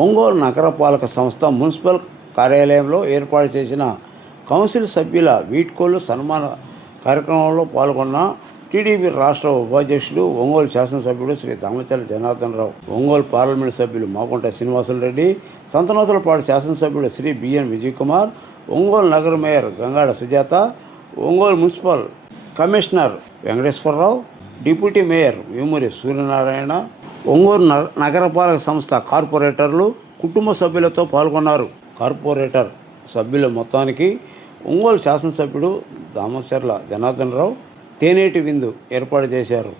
ఒంగోలు నగరపాలక సంస్థ మున్సిపల్ కార్యాలయంలో ఏర్పాటు చేసిన కౌన్సిల్ సభ్యుల వీడ్కోలు సన్మాన కార్యక్రమంలో పాల్గొన్న టీడీపీ రాష్ట్ర ఉపాధ్యక్షుడు ఒంగోలు శాసనసభ్యుడు శ్రీ దామచర్ల జనార్దన్ రావు, ఒంగోలు పార్లమెంటు సభ్యులు మాగుంట శ్రీనివాసులరెడ్డి, సంతనూతలపాడు శాసనసభ్యుడు శ్రీ బిఎన్ విజయ్ కుమార్, ఒంగోలు నగర mayor Gangada Sujatha, Ongole municipal commissioner Venkateswara Rao, deputy mayor Vemuri Suryanarayana, Ongole నగరపాలక సంస్థ కార్పొరేటర్లు కుటుంబ సభ్యులతో పాల్గొన్నారు. కార్పొరేటర్ సభ్యుల మొత్తానికి ఒంగోలు శాసనసభ్యుడు దామచర్ల జనార్దన్ రావు తేనేటి విందు ఏర్పాటు చేశారు.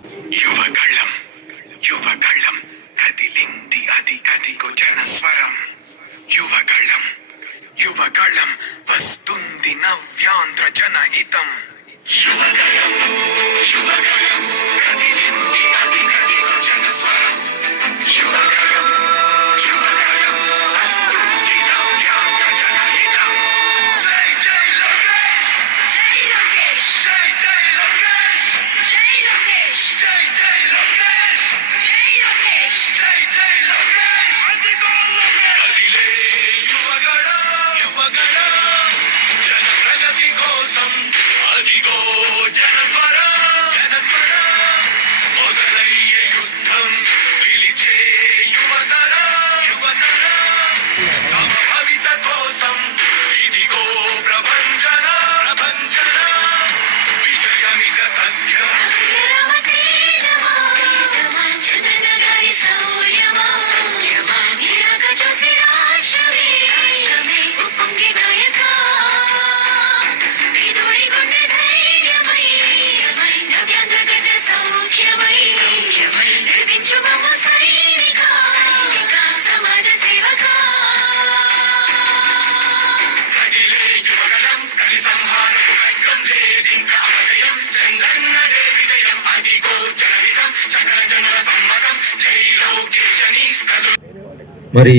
మరి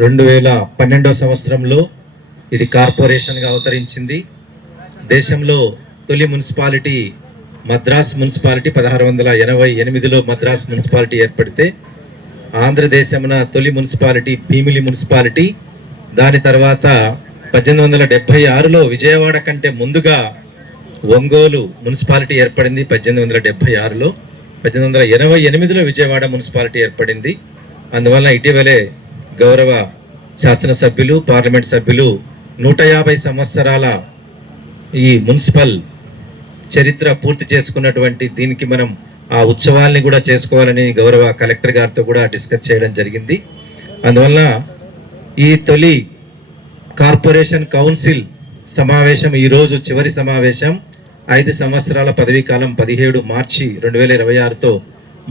2012 సంవత్సరంలో ఇది కార్పొరేషన్గా అవతరించింది. దేశంలో తొలి మున్సిపాలిటీ మద్రాస్ మున్సిపాలిటీ 1688లో మద్రాస్ మున్సిపాలిటీ ఏర్పడితే, ఆంధ్రదేశమున తొలి మున్సిపాలిటీ భీమిలి మున్సిపాలిటీ, దాని తర్వాత 1876లో విజయవాడ కంటే ముందుగా ఒంగోలు మున్సిపాలిటీ ఏర్పడింది. 1876లో 1888లో విజయవాడ మున్సిపాలిటీ ఏర్పడింది. అందువల్ల ఇటీవలే గౌరవ శాసనసభ్యులు, పార్లమెంట్ సభ్యులు 150 సంవత్సరాల ఈ మున్సిపల్ చరిత్ర పూర్తి చేసుకున్నటువంటి దీనికి మనం ఆ ఉత్సవాల్ని కూడా చేసుకోవాలని గౌరవ కలెక్టర్ గారితో కూడా డిస్కస్ చేయడం జరిగింది. అందువల్ల ఈ తొలి కార్పొరేషన్ కౌన్సిల్ సమావేశం ఈరోజు చివరి సమావేశం. 5 సంవత్సరాల పదవీ కాలం 17 మార్చి 2026తో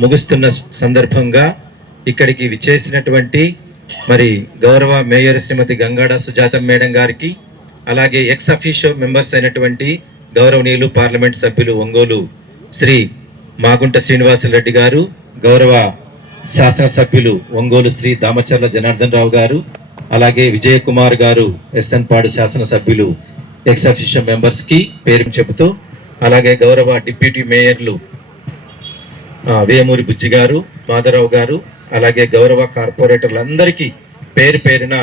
ముగుస్తున్న సందర్భంగా ఇక్కడికి విచ్చేసినటువంటి మరి గౌరవ మేయర్ శ్రీమతి గంగాడ సుజాత మేడం గారికి, అలాగే ఎక్స్ అఫీషియో మెంబర్స్ అయినటువంటి గౌరవనీయులు పార్లమెంట్ సభ్యులు ఒంగోలు శ్రీ మాగుంట శ్రీనివాసులరెడ్డి గారు, గౌరవ శాసనసభ్యులు ఒంగోలు శ్రీ దామచర్ల జనార్దన్ రావు గారు, అలాగే విజయ్ కుమార్ గారు ఎస్ఎన్ పాడు శాసనసభ్యులు ఎక్స్ అఫీషియో మెంబర్స్కి పేరు చెబుతూ, అలాగే గౌరవ డిప్యూటీ మేయర్లు వేమూరి బుజ్జి గారు, మాధవరావు గారు, అలాగే గౌరవ కార్పొరేటర్లందరికీ పేరు పేరున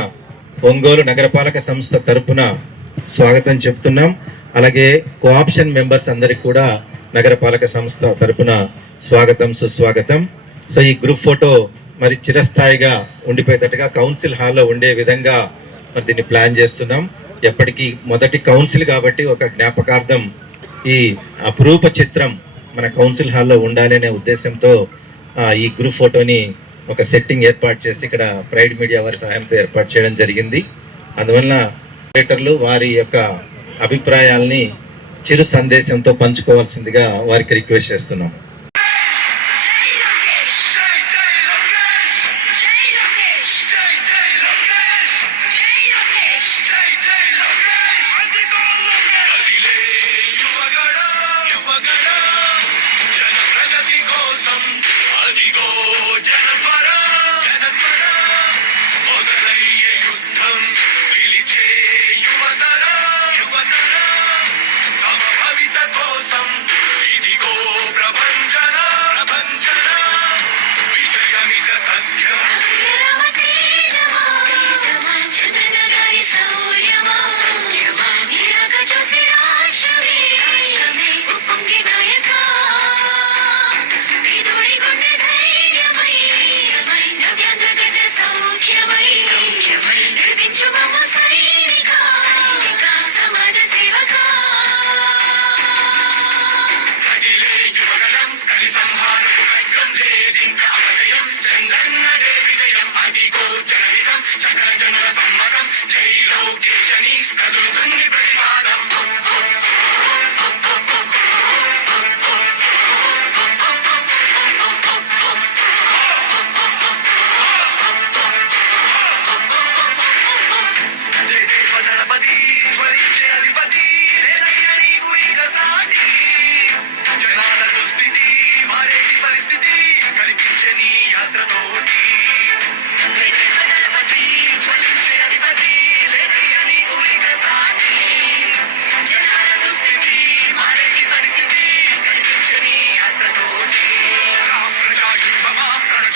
ఒంగోలు నగరపాలక సంస్థ తరపున స్వాగతం చెప్తున్నాం. అలాగే కోఆప్షన్ మెంబర్స్ అందరికి కూడా నగరపాలక సంస్థ తరపున స్వాగతం, సుస్వాగతం. సో ఈ గ్రూప్ ఫోటో మరి చిరస్థాయిగా ఉండిపోయేటట్టుగా కౌన్సిల్ హాల్లో ఉండే విధంగా మరి దీన్ని ప్లాన్ చేస్తున్నాం. ఎప్పటికీ మొదటి కౌన్సిల్ కాబట్టి ఒక జ్ఞాపకార్థం ఈ అపురూప చిత్రం మన కౌన్సిల్ హాల్లో ఉండాలి అనే ఉద్దేశంతో ఈ గ్రూప్ ఫోటోని ఒక సెట్టింగ్ ఏర్పాటు చేసి ఇక్కడ ప్రైడ్ మీడియా వారి సహాయంతో ఏర్పాటు చేయడం జరిగింది. అందువల్ల ఆపరేటర్లు వారి యొక్క అభిప్రాయాల్ని చిరు సందేశంతో పంచుకోవాల్సిందిగా వారికి రిక్వెస్ట్ చేస్తున్నాం.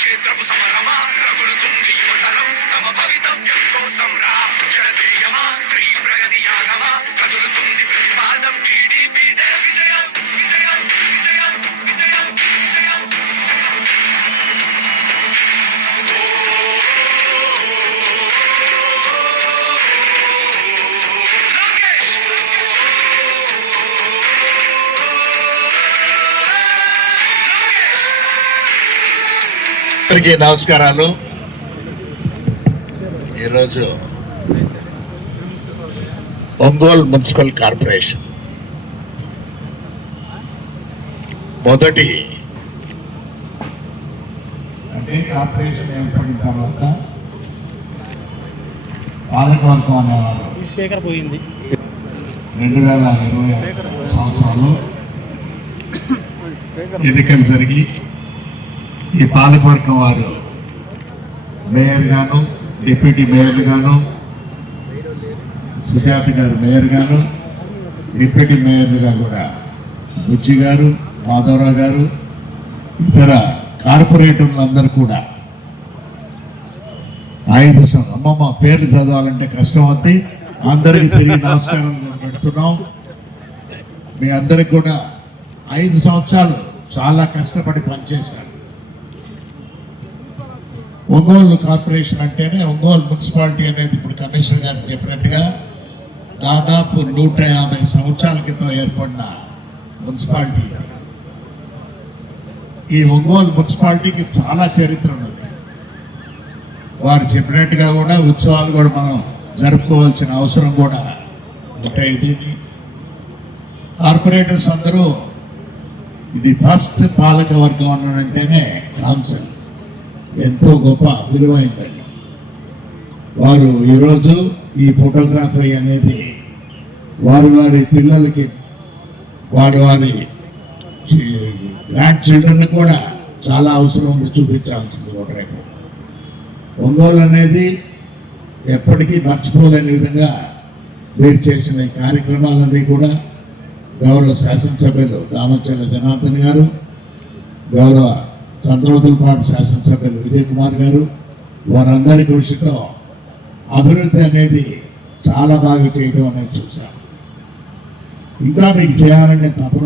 కురుక్షేత్రపు సమరమా రగులుతుంది యువతరం తమ భవితవ్యం కోసం రా జనతేయమా స్త్రీ ప్రగతి యాగమా కదులుతుంది ప్రతిపాదం టీడీపీ విజయం విజయం విజయం విజయం విజయం అందరికీ నమస్కారాలు. ఈరోజు ఒంగోలు మున్సిపల్ కార్పొరేషన్ మొదటి అంటే కార్పొరేషన్ ఏర్పడిన తర్వాత పాలకవర్గం అనేవారు 2020 సంవత్సరంలో ఎన్నికలు జరిగి ఈ పాలకవర్గం వారు మేయర్ గాను, డిప్యూటీ మేయర్ గాను, సుజాత గారు మేయర్ గాను, డిప్యూటీ మేయర్లుగా కూడా బుజ్జి గారు, మాధవరావు గారు, ఇతర కార్పొరేటర్లందరూ కూడా 5 అమ్మమ్మ పేర్లు చదవాలంటే కష్టం అవుతుంది. అందరికీ తిరిగి నమస్కారం పెడుతున్నాం. మీ అందరికి కూడా 5 సంవత్సరాలు చాలా కష్టపడి పనిచేశారు. ఒంగోలు కార్పొరేషన్ అంటేనే ఒంగోలు మున్సిపాలిటీ అనేది ఇప్పుడు కమిషనర్ గారు చెప్పినట్టుగా దాదాపు 150 సంవత్సరాల క్రితం ఏర్పడిన మున్సిపాలిటీ. ఈ ఒంగోలు మున్సిపాలిటీకి చాలా చరిత్ర ఉన్నది. వారు చెప్పినట్టుగా కూడా ఉత్సవాలు కూడా మనం జరుపుకోవాల్సిన అవసరం కూడా ఉంటాయి. దీన్ని కార్పొరేటర్స్ అందరూ ఇది ఫస్ట్ పాలక వర్గం అన్నంటేనే కౌన్సిల్ ఎంతో గొప్ప విలువైందండి. వారు ఈరోజు ఈ ఫోటోగ్రఫీ అనేది వారి పిల్లలకి వారి గ్రాండ్ చిల్డ్రన్ కూడా చాలా అవసరం ఉంది, చూపించాల్సింది కూడా రేపు. ఒంగోలు అనేది ఎప్పటికీ మర్చిపోలేని విధంగా మీరు చేసిన ఈ కార్యక్రమాలన్నీ కూడా గౌరవ శాసనసభ్యులు దామచర్ల జనార్దన్ గారు, గౌరవ చంద్రవదలపాటి శాసనసభ్యులు విజయ్ కుమార్ గారు, వారందరి కృషితో అభివృద్ధి అనేది చాలా బాగా చేయడం అనేది చూసాం. ఇంకా మీకు చేయాలనే తపన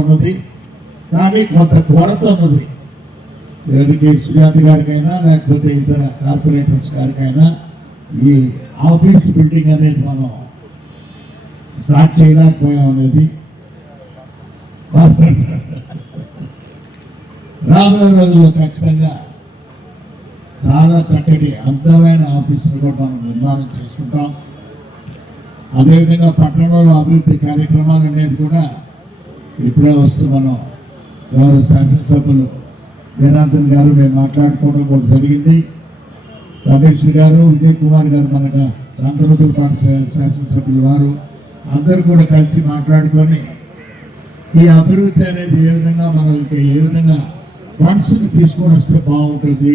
ఉన్నది, కానీ కొంత కొరత ఉన్నది. ఎవరికి సుజాత గారికైనా లేకపోతే ఇతర కార్పొరేటర్స్ గారికైనా ఈ ఆఫీస్ బిల్డింగ్ అనేది మనం స్టార్ట్ చేయలేకపోయాం అనేది రాబోయే రోజుల్లో ఖచ్చితంగా చాలా చక్కటి అందమైన ఆఫీసులు కూడా మనం నిర్మాణం చేసుకుంటాం. అదేవిధంగా పట్టణంలో అభివృద్ధి కార్యక్రమాలు అనేది కూడా ఇప్పుడే వస్తూ మనం గౌరవ శాసనసభ్యులు జనార్దన్ గారు మేము మాట్లాడుకోవడం కూడా జరిగింది. రమేష్ గారు, విజయ్ కుమార్ గారు, మన చంద్రవదలపాటి శాసనసభ్యులు వారు అందరూ కూడా కలిసి మాట్లాడుకొని ఈ అభివృద్ధి అనేది ఏ విధంగా మనం ఏ విధంగా ఫండ్స్ని తీసుకొని వస్తే బాగుంటుంది,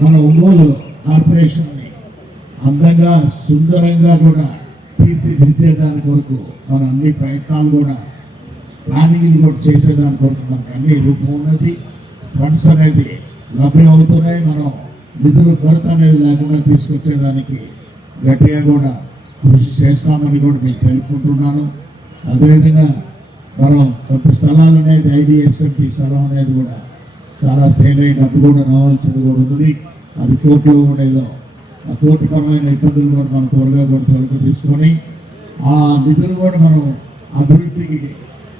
మన ఒంగోలు కార్పొరేషన్ని అందంగా సుందరంగా కూడా తీర్చిదిద్దేదాని కొరకు మన అన్ని ప్రయత్నాలు కూడా ప్లానింగ్ కూడా చేసేదాని కొరకు మనకు అన్ని రూపం ఉన్నది. ఫండ్స్ అనేది లభ్యం అవుతున్నాయి. మనం నిధులు కొరత అనేది లేకుండా తీసుకొచ్చేదానికి గట్టిగా కూడా కృషి చేస్తామని కూడా మీకు తెలుపుకుంటున్నాను. అదేవిధంగా మనం కొత్త స్థలాలు అనేది ఐడిఎస్ఎంపీ స్థలం అనేది కూడా చాలా సేల్ అయ్యి డబ్బు కూడా రావాల్సింది కూడా ఉంది. అది కోర్టులో కూడా ఏదో ఆ కోర్టుపరమైన ఇబ్బందులు కూడా మనం త్వరగా కూడా త్వరగా తీసుకొని ఆ నిధులు కూడా మనం అభివృద్ధికి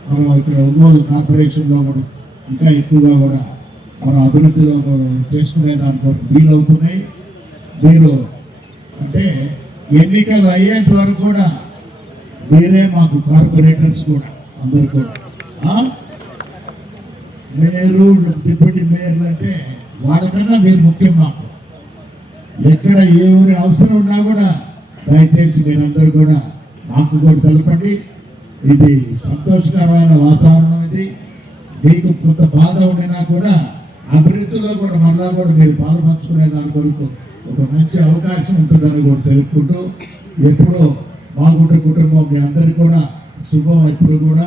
మనం ఇక్కడ ఒంగోలు కార్పొరేషన్లో కూడా ఇంకా ఎక్కువగా కూడా మనం అభివృద్ధిలో చేసుకునే దానికి వీలవుతున్నాయి. మీరు అంటే ఎన్నికలు అయ్యేంత వరకు కూడా మీరే మాకు కార్పొరేటర్స్ కూడా అందరు కూడా మేయరు, డిప్యూటీ మేయర్లు అంటే వాళ్ళకన్నా మీరు ముఖ్యం. మాకు ఎక్కడ ఏ ఊరి అవసరం ఉన్నా కూడా దయచేసి మీరందరూ కూడా మాకు కూడా తెలపండి. ఇది సంతోషకరమైన వాతావరణం. ఇది మీకు కొంత బాధ ఉండినా కూడా అభివృద్ధిలో కూడా మళ్ళా కూడా మీరు పాల్పంచుకునే దాని కొరకు ఒక మంచి అవకాశం ఉంటుందని కూడా తెలుపుకుంటూ ఎప్పుడూ బాగుంటే కుటుంబం మీ అందరికీ కూడా శుభం. ఎప్పుడు కూడా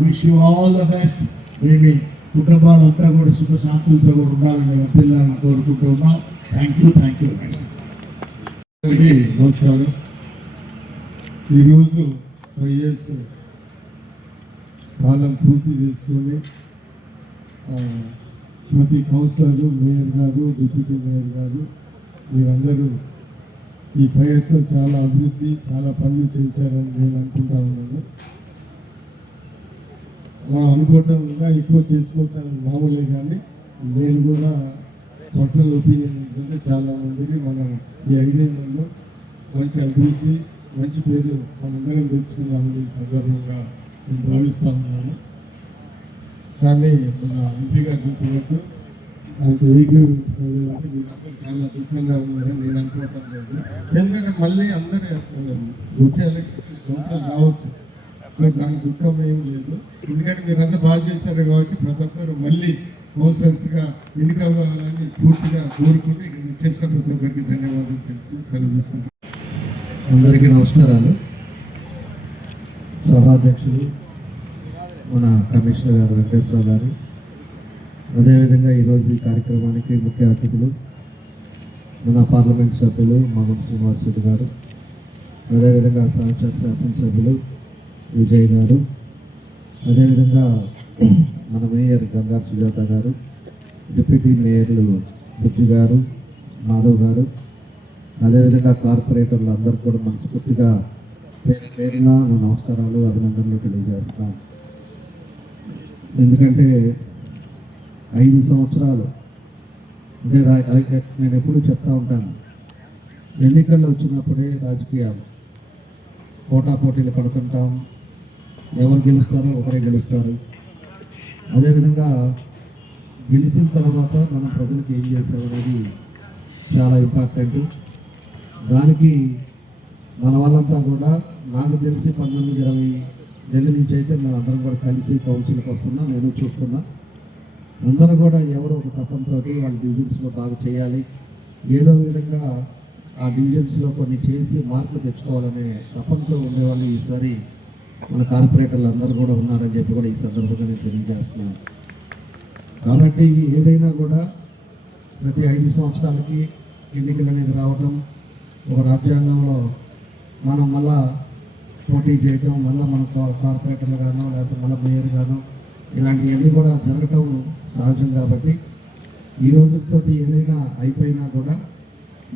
wish you all the best. మేము కుటుంబాలంతా కూడా సుఖశాంతులతో కూడా ఉండాలని పిల్లలను కోరుకుంటూ ఉన్నాం. Thank you. అందరికీ నమస్కారం. ఈరోజు 5 years కాలం పూర్తి చేసుకొని ప్రతి కౌన్సిలర్, మేయర్ గారు, డిప్యూటీ మేయర్ గారు మీరందరూ ఈ 5 yearsలో చాలా అభివృద్ధి, చాలా పనులు చేశారని నేను అనుకుంటా ఉన్నాను. మనం అనుకోవటం ఇంకా ఎక్కువ చేసుకోవాల్సిన మామూలే, కానీ నేను కూడా పర్సనల్ ఒపీనియన్ ఏంటంటే చాలా మందిని మనం ఈ 5 ఏళ్లలో మంచి అభివృద్ధి, మంచి పేరు మనందరం తెచ్చుకున్నామని ఈ సందర్భంగా నేను భావిస్తూ ఉన్నాను. కానీ మన ఎంపీ గారు చెప్పినట్టు ఆయనకు ఏకీభవించుకోలేదంటే మీరందరూ చాలా దుఃఖంగా ఉన్నారని నేను అనుకోవటం లేదు. ఎందుకంటే మళ్ళీ అందరూ వచ్చే ఎలక్షన్ కౌన్సిలర్ రావచ్చు, సో దానికి దుఃఖం ఏం లేదు. ఎందుకంటే మీరంతా బాగా చేశారు కాబట్టి ప్రతి ఒక్కరు మళ్ళీ కౌన్సిలర్స్గా ఎన్నికవ్వాలని పూర్తిగా కోరుకుంటే ఇక్కడ చేసిన ప్రతి ఒక్కరికి ధన్యవాదాలు తెలుపు సెలవు తీసుకుంటాను. అందరికీ నమస్కారాలు. సభాధ్యక్షులు మన కమిషనర్ గారు వెంకటేశ్వర గారు, అదేవిధంగా ఈరోజు ఈ కార్యక్రమానికి ముఖ్య అతిథులు మన పార్లమెంట్ సభ్యులు మామూలు శ్రీనివాసరెడ్డి గారు, అదేవిధంగా సహచర శాసనసభ్యులు విజయ్ గారు, అదేవిధంగా మన మేయర్ గంగారు సుజాత గారు, డిప్యూటీ మేయర్లు బుజ్జి గారు, మాధవ్ గారు, అదేవిధంగా కార్పొరేటర్లు అందరూ కూడా మనస్ఫూర్తిగా పేరున నమస్కారాలు, అభినందనలు తెలియజేస్తాను. ఎందుకంటే 5 సంవత్సరాలు అంటే నేను ఎప్పుడు చెప్తా ఉంటాను, ఎన్నికల్లో వచ్చినప్పుడే రాజకీయాలు పోటాపోటీలు పడుతుంటాం, ఎవరు గెలుస్తారో ఒకరే గెలుస్తారు. అదేవిధంగా గెలిచిన తర్వాత మనం ప్రజలకు ఏం చేస్తామనేది చాలా ఇంపార్టెంట్. దానికి మన వాళ్ళంతా కూడా నాకు తెలిసి 19-20 నెలల నుంచి అయితే మేము అందరం కూడా కలిసి కౌన్సిల్కి వస్తున్నా, నేను చూస్తున్నా. అందరూ కూడా ఎవరో ఒక తప్పంతో వాళ్ళ డివిజన్స్లో బాగా చేయాలి, ఏదో విధంగా ఆ డివిజన్స్లో కొన్ని చేసి మార్పులు తెచ్చుకోవాలనే తప్పంతో ఉండేవాళ్ళు ఈసారి మన కార్పొరేటర్లు అందరూ కూడా ఉన్నారని చెప్పి కూడా ఈ సందర్భంగా నేను తెలియజేస్తున్నాను. కాబట్టి ఏదైనా కూడా ప్రతి 5 సంవత్సరాలకి ఎన్నికలు అనేది రావటం, ఒక రాజ్యాంగంలో మనం మళ్ళా పోటీ చేయటం, మళ్ళీ మన కార్పొరేటర్లు గానో లేకపోతే మన మేయర్ గానో ఇలాంటివన్నీ కూడా జరగటం సహజం. కాబట్టి ఈ రోజుతో ఏదైనా అయిపోయినా కూడా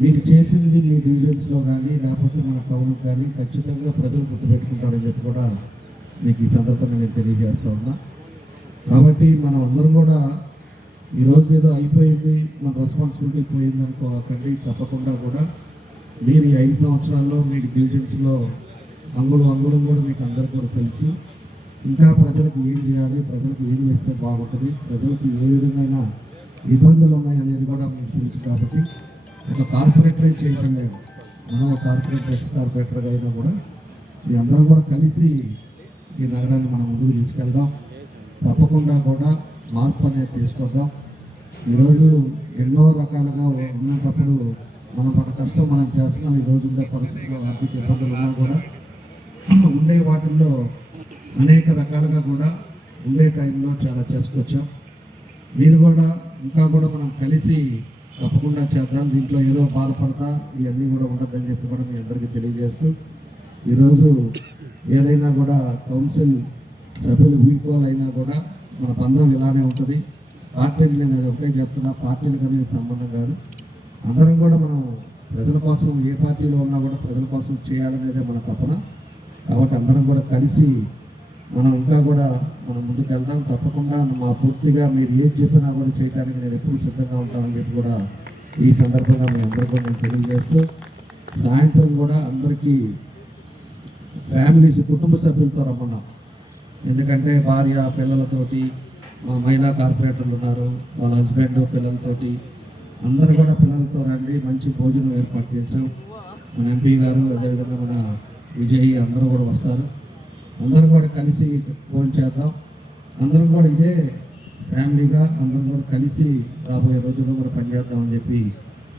మీరు చేసింది మీ డివిజన్స్లో కానీ లేకపోతే మన టౌన్కి కానీ ఖచ్చితంగా ప్రజలు గుర్తుపెట్టుకుంటారని చెప్పి కూడా మీకు ఈ సందర్భంగా నేను తెలియజేస్తూ ఉన్నా. కాబట్టి మనం అందరం కూడా ఈరోజు ఏదో అయిపోయింది, మన రెస్పాన్సిబిలిటీ పోయింది అనుకోకండి. తప్పకుండా కూడా మీరు ఈ 5 సంవత్సరాల్లో మీకు డివిజన్స్లో అంగుళం కూడా మీకు అందరికీ కూడా తెలుసు. ఇంకా ప్రజలకు ఏం చేయాలి, ప్రజలకు ఏం చేస్తే బాగుంటుంది, ప్రజలకు ఏ విధంగా ఇబ్బందులు ఉన్నాయనేది కూడా మీకు తెలుసు. కాబట్టి ఒక కార్పొరేటరే చేయటం లేదు, మనం ఒక కార్పొరేటర్ ఎక్స్ కార్పొరేటర్గా అయినా కూడా మీ అందరం కూడా కలిసి ఈ నగరాన్ని మనం ముందుకు తీసుకెళ్దాం. తప్పకుండా కూడా మార్పు అనేది తీసుకొద్దాం. ఈరోజు ఎన్నో రకాలుగా ఉన్నప్పుడు మనం మన కష్టం మనం చేస్తున్నాం. ఈరోజు ఉండే పరిస్థితుల్లో ఆర్థిక ఇబ్బందులు ఉన్నా కూడా ఉండే వాటిల్లో అనేక రకాలుగా కూడా ఉండే టైంలో చాలా చేసుకొచ్చాం. మీరు కూడా ఇంకా కూడా మనం కలిసి తప్పకుండా చేద్దాం. దీంట్లో ఏదో బాధపడతా ఇవన్నీ కూడా ఉండదని చెప్పి కూడా మీ అందరికీ తెలియజేస్తూ, ఈరోజు ఏదైనా కూడా కౌన్సిల్ సభ్యులు వీడుకోవాలైనా కూడా మన బంధం ఇలానే ఉంటుంది. పార్టీలు నేను అది ఒకటే చెప్తున్నా, పార్టీలకు అనేది సంబంధం కాదు. అందరం కూడా మనం ప్రజల కోసం ఏ పార్టీలో ఉన్నా కూడా ప్రజల కోసం చేయాలనేదే మన తపన. కాబట్టి అందరం కూడా కలిసి మనం ఇంకా కూడా మనం ముందుకు వెళ్దాం. తప్పకుండా మా పూర్తిగా మీరు ఏది చెప్పినా కూడా చేయడానికి నేను ఎప్పుడు సిద్ధంగా ఉంటానని చెప్పి కూడా ఈ సందర్భంగా మీ అందరూ కూడా నేను తెలియజేస్తూ, సాయంత్రం కూడా అందరికీ ఫ్యామిలీస్ కుటుంబ సభ్యులతో రమ్మన్నాం. ఎందుకంటే భార్య పిల్లలతోటి మా మహిళా కార్పొరేటర్లు ఉన్నారు, వాళ్ళ హస్బెండ్ పిల్లలతోటి అందరూ కూడా పిల్లలతో రండి, మంచి భోజనం ఏర్పాటు చేసాం. మన ఎంపీ గారు అదేవిధంగా మన విజయ్ అందరూ కూడా వస్తారు. అందరం కూడా కలిసి భోజనం చేద్దాం. అందరం కూడా ఇదే ఫ్యామిలీగా అందరం కూడా కలిసి రాబోయే రోజుల్లో కూడా పనిచేద్దామని చెప్పి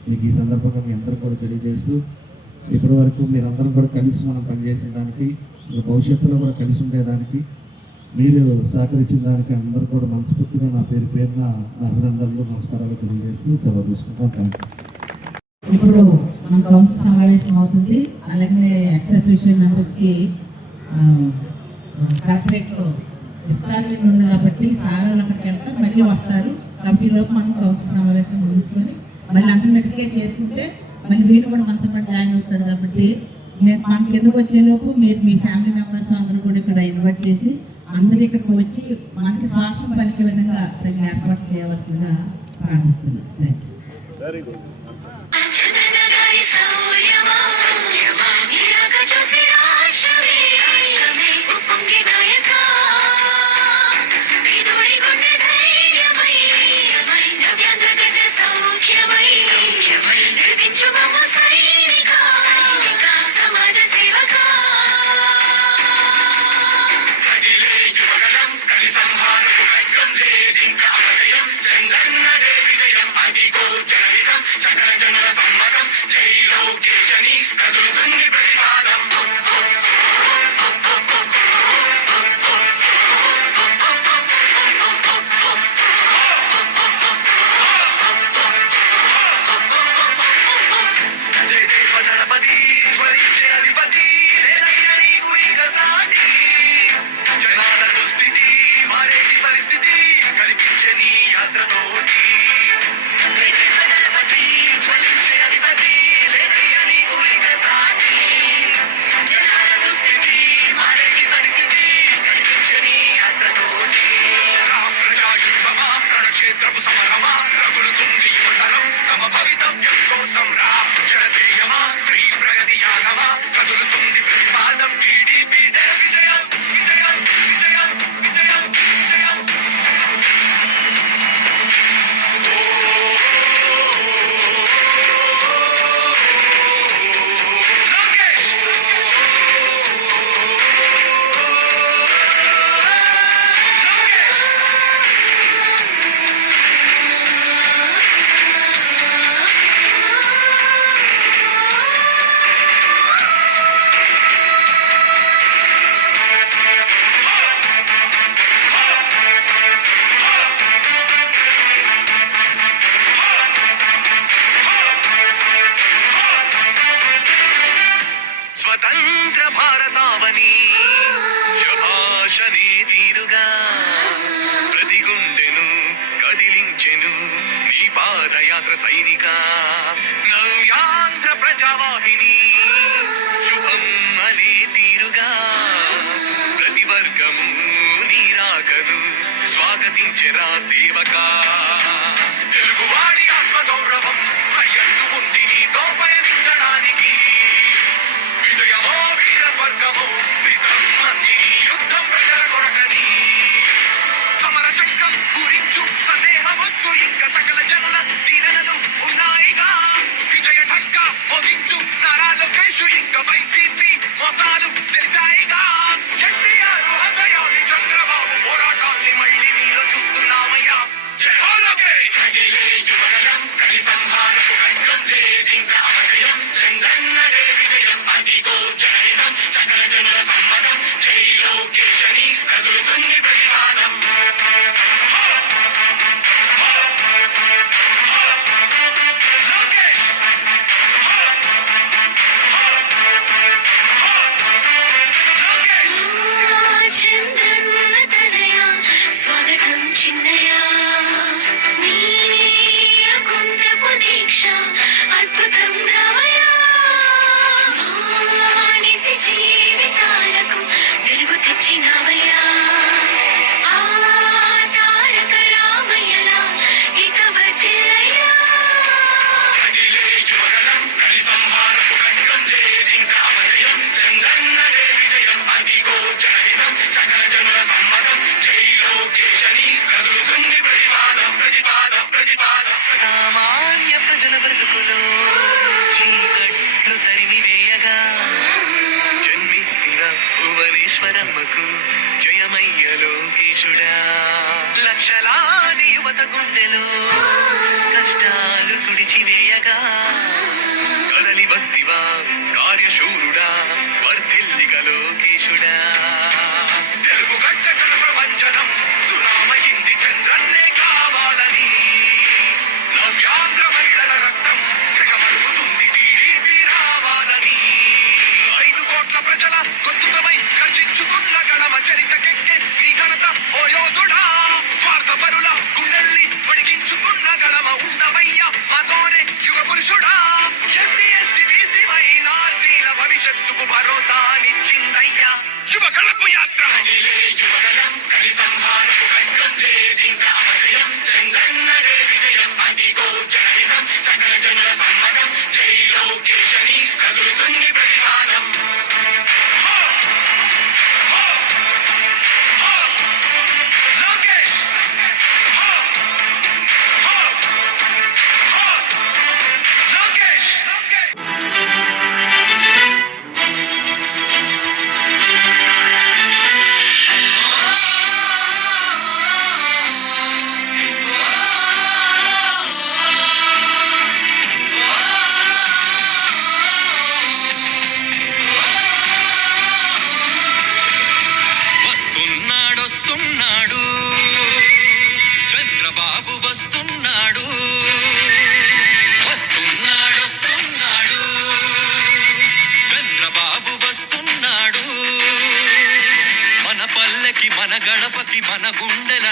మీకు ఈ సందర్భంగా మీ అందరూ కూడా తెలియజేస్తూ, ఇప్పటి వరకు మీరందరం కూడా కలిసి మనం పనిచేసేదానికి, భవిష్యత్తులో కూడా కలిసి ఉండేదానికి మీరు సహకరించిన దానికి అందరూ కూడా మనస్ఫూర్తిగా నా పేరున నా అభినందనలు నమస్కారాలు తెలియజేస్తూ సెలవు తీసుకుంటాం. Thank you. ఇప్పుడు మన కౌన్సిల్ సమావేశం అవుతుంది. అలాగే ఎక్స్ అఫీషియల్ మెంబర్స్కి కలెక్టరేట్లో ఇఫ్తార్ ఉంది కాబట్టి సార్ వాళ్ళు అక్కడికి వెళ్తారు, మళ్ళీ వస్తారు. కాబట్టి ఈలోపు మనం కౌన్సిల్ సమావేశం ముగించుకొని మళ్ళీ అంతర్మీడియట్కే చేరుకుంటే మళ్ళీ వీళ్ళు కూడా మనతో పాటు జాయిన్ అవుతారు. కాబట్టి మనకి ఎందుకు వచ్చేలోపు మీరు మీ ఫ్యామిలీ మెంబర్స్ అందరూ కూడా ఇక్కడ ఇన్వైట్ చేసి అందరూ ఇక్కడికి వచ్చి మనకి స్వాగతం పలికే విధంగా తగిన ఏర్పాటు చేయవలసిందిగా ప్రార్థిస్తున్నాను. Thank you. Very good. చంద్రనగరి సౌర్యమా సౌర్యమా నీరాక చూసి రాష్ట్రమే రాష్ట్రమే ఉప్పొంగి నాయక పేదోడి గుండె ధైర్యమై నవ్యాంధ్ర గడ్డ సౌఖ్యమై సౌఖ్యమై నడిపించు మమ్మ సైనిక సైనిక సమాజ సేవక కదిలే యువగలం కలి సంహారం ఖడ్గం లేదింక అజయం చంద్రన్నదే విజయం అదిగో జనహితం సకల జనుల సమ్మతం జై లోకేశని కదులుతుంది ప్రతిపాదం దేవదళపతి జ్వలించే అధిపతి లేదయ్యా నీకు ఇక సాటి జనాల దుస్థితి మారేటి పరిస్థితి కనిపించే నీ యాత్రతోటి దేవదళపతి జ్వలించే అధిపతి లేదయ్యా నీకు ఇక సాటి జనాల దుస్థితి మారేటి పరిస్థితి కనిపించే నీ యాత్రతోటి ప్రజాయుద్ధమా రణక్షేత్రపు సమరమా రగులుతుంది యువతరం తమ భవితవ్యం కోసం రా జనజేయమా స్త్రీ ప్రగతి యాగమా కదులుతుంది ప్రతిపాదం టీడీపీ విజయం విజయం విజయం విజయం విజయం లోకేష్ లోకేష్ స్వతంత్ర భారతావని శభాషనే తీరుగా ప్రతి గుండెను కదిలించెను నీ పాదయాత్ర సైనిక నవ్యాంధ్ర ప్రజావాహిని శుభం అనే తీరుగా ప్రతి వర్గము నీరాకను స్వాగతించెరా సేవక తెలుగువాడి ఆత్మగౌరవం సయ్యట్టు ఉంది నీతో పయనించడానికి విజయమో వీర స్వర్గమో సిద్ధం అంది నీ యుద్ధం ప్రజల కొరకని సమర శంఖం పూరించు సందేహమొద్దు ఇంకా సకల జనుల దీవెనలు ఉన్నాయిగా విజయ ఢంక మోగించు నారా లోకేష్ ఇంకా వైసీపీ మోసాలు తెలిసాయిగా ఎన్టీఆర్ ఆశయాల్ని చంద్రబాబు పోరాటాల్ని మళ్ళీ నీలో చూస్తున్నామయ్యా జై హో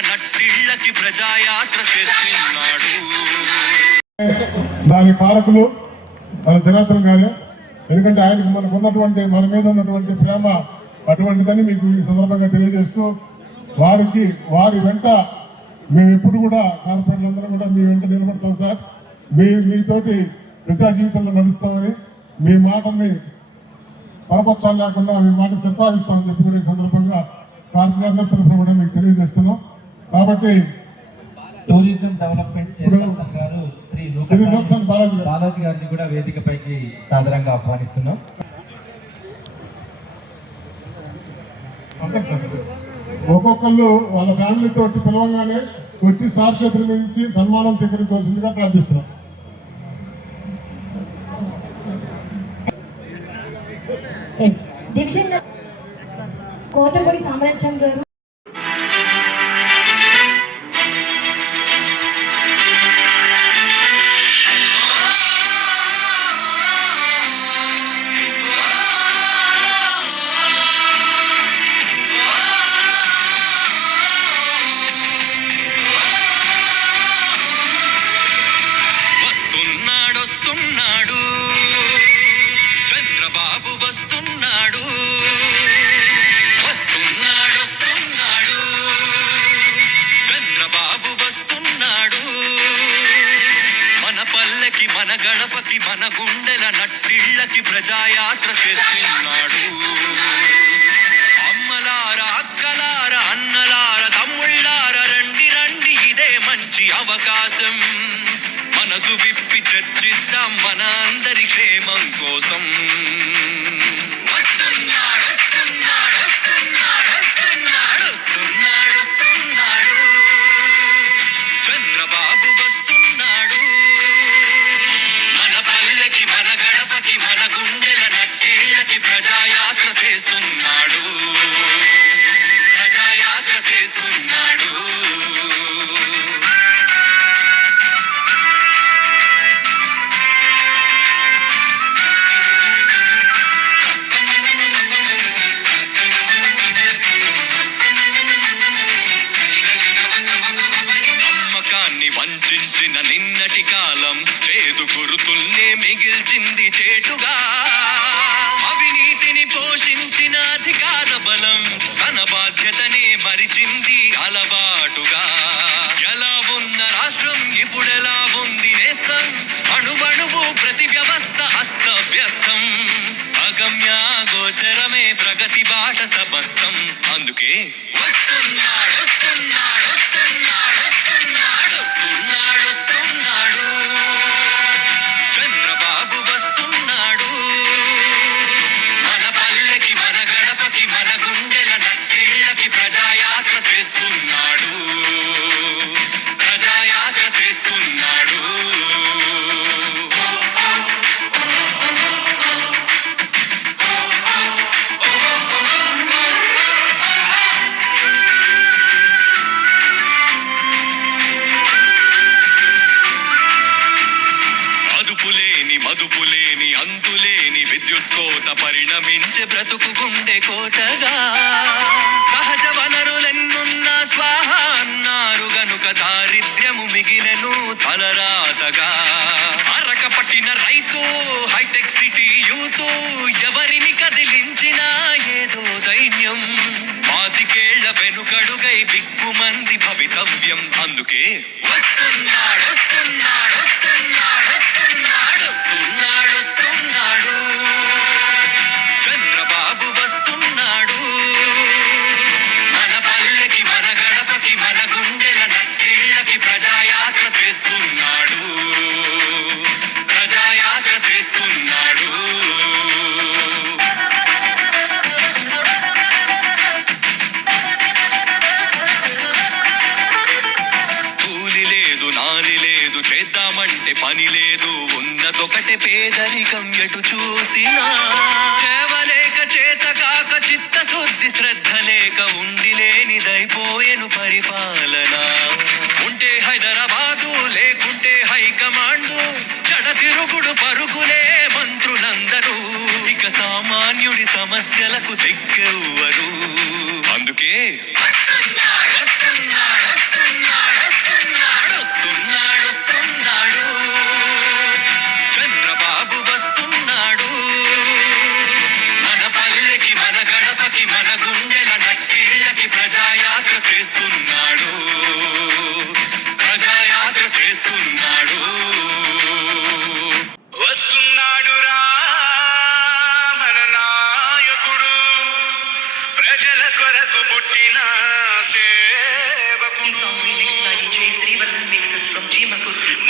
నట్టిళ్ళకి ప్రజాయాత్ర చేస్తున్నాడు. దాని కారకులు మన జనార్దన్ గారే. ఎందుకంటే ఆయనకు మనకు ఉన్నటువంటి మన మీద ఉన్నటువంటి ప్రేమ అటువంటిదని మీకు ఈ సందర్భంగా తెలియజేస్తూ వారి వెంట మేము ఎప్పుడు కూడా కార్పొరేట్లందరూ కూడా మీ వెంట నిలబడతాం సార్. మీతోటి ప్రజా జీవితంలో నడుస్తామని మీ మాటని పరపక్షాలు లేకుండా మీ మాట శిరసాగిస్తామని చెప్పి ఈ సందర్భంగా కార్పొరేట్లందరి తరఫున కూడా మీకు తెలియజేస్తున్నాం. కాబట్టి టూరిజం డెవలప్మెంట్ చైర్పర్సన్ గారు శ్రీ లోక్సన్ బాలాజీ గారిని కూడా వేదికపైకి సాదరంగా ఆహ్వానిస్తున్నాం. ఒక్కొక్కళ్ళు వాళ్ళ ఫ్యామిలీతో పిలవంగానే వచ్చి సార్ చేతుల నుంచి సన్మానం స్వీకరించవలసిందిగా ప్రార్థిస్తున్నాం. డివిజన్ కోటపూడి సామ్రాజ్యం గారు వస్తున్నాడు చంద్రబాబు వస్తున్నాడు చంద్రబాబు వస్తున్నాడు. మన పల్లెకి మన గడపకి మన గుండెల నట్టిళ్ళకి ప్రజాయాత్ర చేస్తున్నాడు. అమ్మలారా అక్కలారా అన్నలారా తమ్ముళ్ళారా రండి రండి ఇదే మంచి అవకాశం. మనసు విప్పి చర్చిద్దాం మన అందరి క్షేమం కోసం. వస్తున్నాడు వస్తున్నాడు వస్తున్నాడు వస్తున్నాడు వస్తున్నాడు వస్తున్నాడు చంద్రబాబు వస్తున్నాడు. మన పల్లెకి మన గడపకి మన గుండెల నట్టిళ్ళకి ప్రజాయాత్ర చేస్తున్నాడు. ప్రజాయాత్ర చేస్తున్నాడు. వంచించిన నిన్నటి కాలం చేదు గురుతుల్నే మిగిల్చింది చేటుగా. అవినీతిని పోషించిన అధికార బలం తన బాధ్యతనే మరిచింది అలవాటుగా. ఎలా ఉన్న రాష్ట్రం ఇప్పుడెలా ఉంది నేస్తం. అణువణువు ప్రతి వ్యవస్థ అస్తవ్యస్తం. అగమ్య గోచరమే ప్రగతి బాట సమస్తం. అందుకే వస్తున్నాడు వస్తున్నాడు వస్తున్నాడు వస్తున్నాడు వస్తున్నాడు వస్తున్నాడు చంద్రబాబు వస్తున్నాడు. మన పల్లెకి మన గడపకి మన గుండెల నట్టిళ్ళకి ప్రజాయాత్ర చేస్తున్నాడు. ప్రజాయాత్ర చేస్తున్నాడు. మదుపులేని అంతులేని విద్యుత్ కోత పరిణమించే బ్రతుకు గుండె కోతగా. సహజ వనరులెన్నున్నా స్వాహ అన్నారు గనుక దారిద్ర్యము మిగిలెను తలరాతగా. అరక పట్టిన రైతు హైటెక్ సిటీ యూత్ ఎవరిని కదిలించినా ఏదో దైన్యం. 25 ఏళ్ల వెనుకడుగై బిగ్గుమంది భవితవ్యం. అందుకే వస్తున్నాడు వస్తున్నాడు వస్తున్నాడు వస్తున్నాడు వస్తున్నాడు వస్తున్నాడు చంద్రబాబు వస్తున్నాడు. మన పల్లెకి మన గడపకి మన గుండెల నట్టిళ్ళకి ప్రజాయాత్ర చేస్తున్నాడు. ప్రజాయాత్ర చేస్తున్నాడు. కూలి లేదు నాలి లేదు చేద్దామంటే పని లేదు. ఉన్నదొకటే పేదరికం ఎటు చూసినా. కేవలేక చేత కాక చిత్తశుద్ధి శ్రద్ధ లేక ఉండి లేనిదైపోయెను పరిపాలన. ఉంటే హైదరాబాదు లేకుంటే హైకమాండు. జడ తిరుగుడు పరుగులే మంత్రులందరూ. ఇక సామాన్యుడి సమస్యలకు దిక్కెవ్వరు. అందుకే వస్తున్నాడు వస్తున్నాడు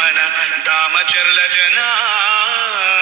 మన దామచర్ల జనాధనుడు.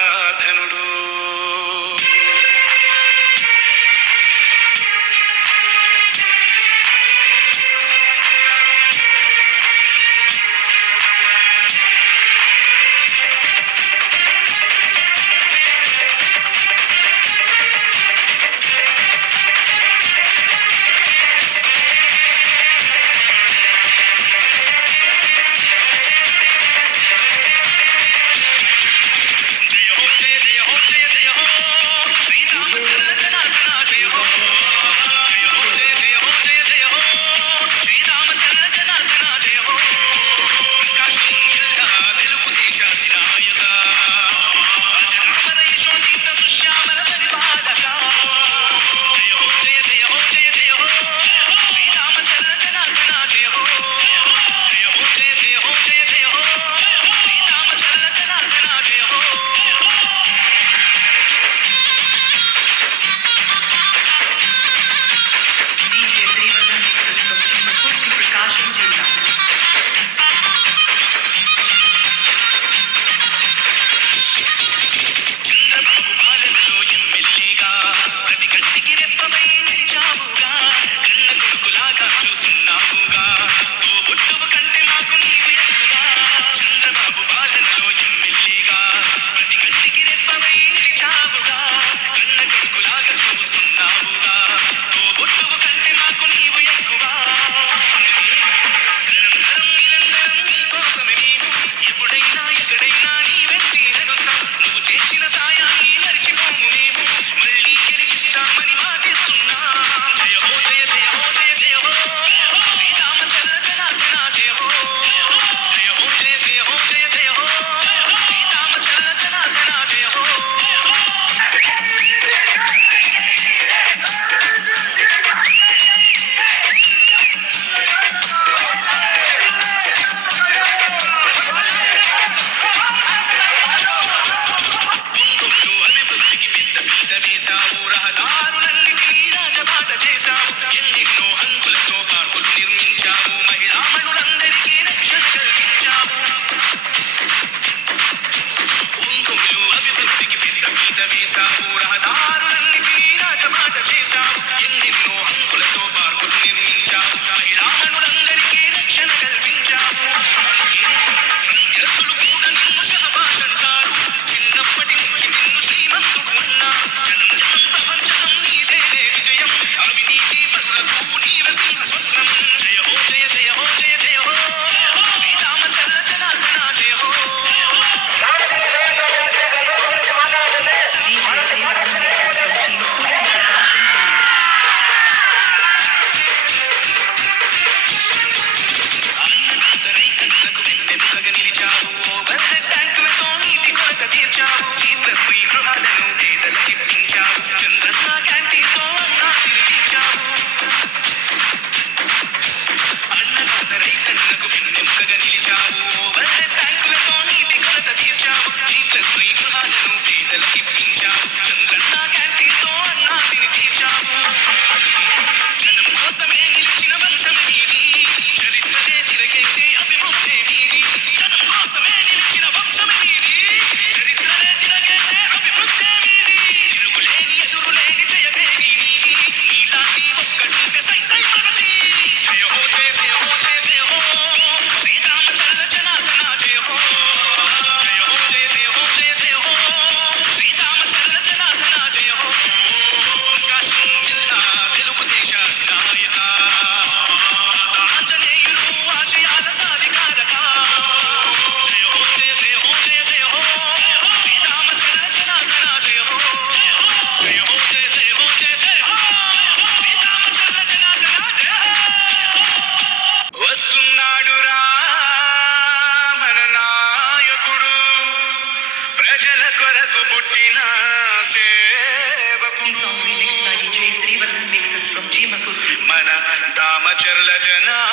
మన దామచర్ల జనాధనుడు.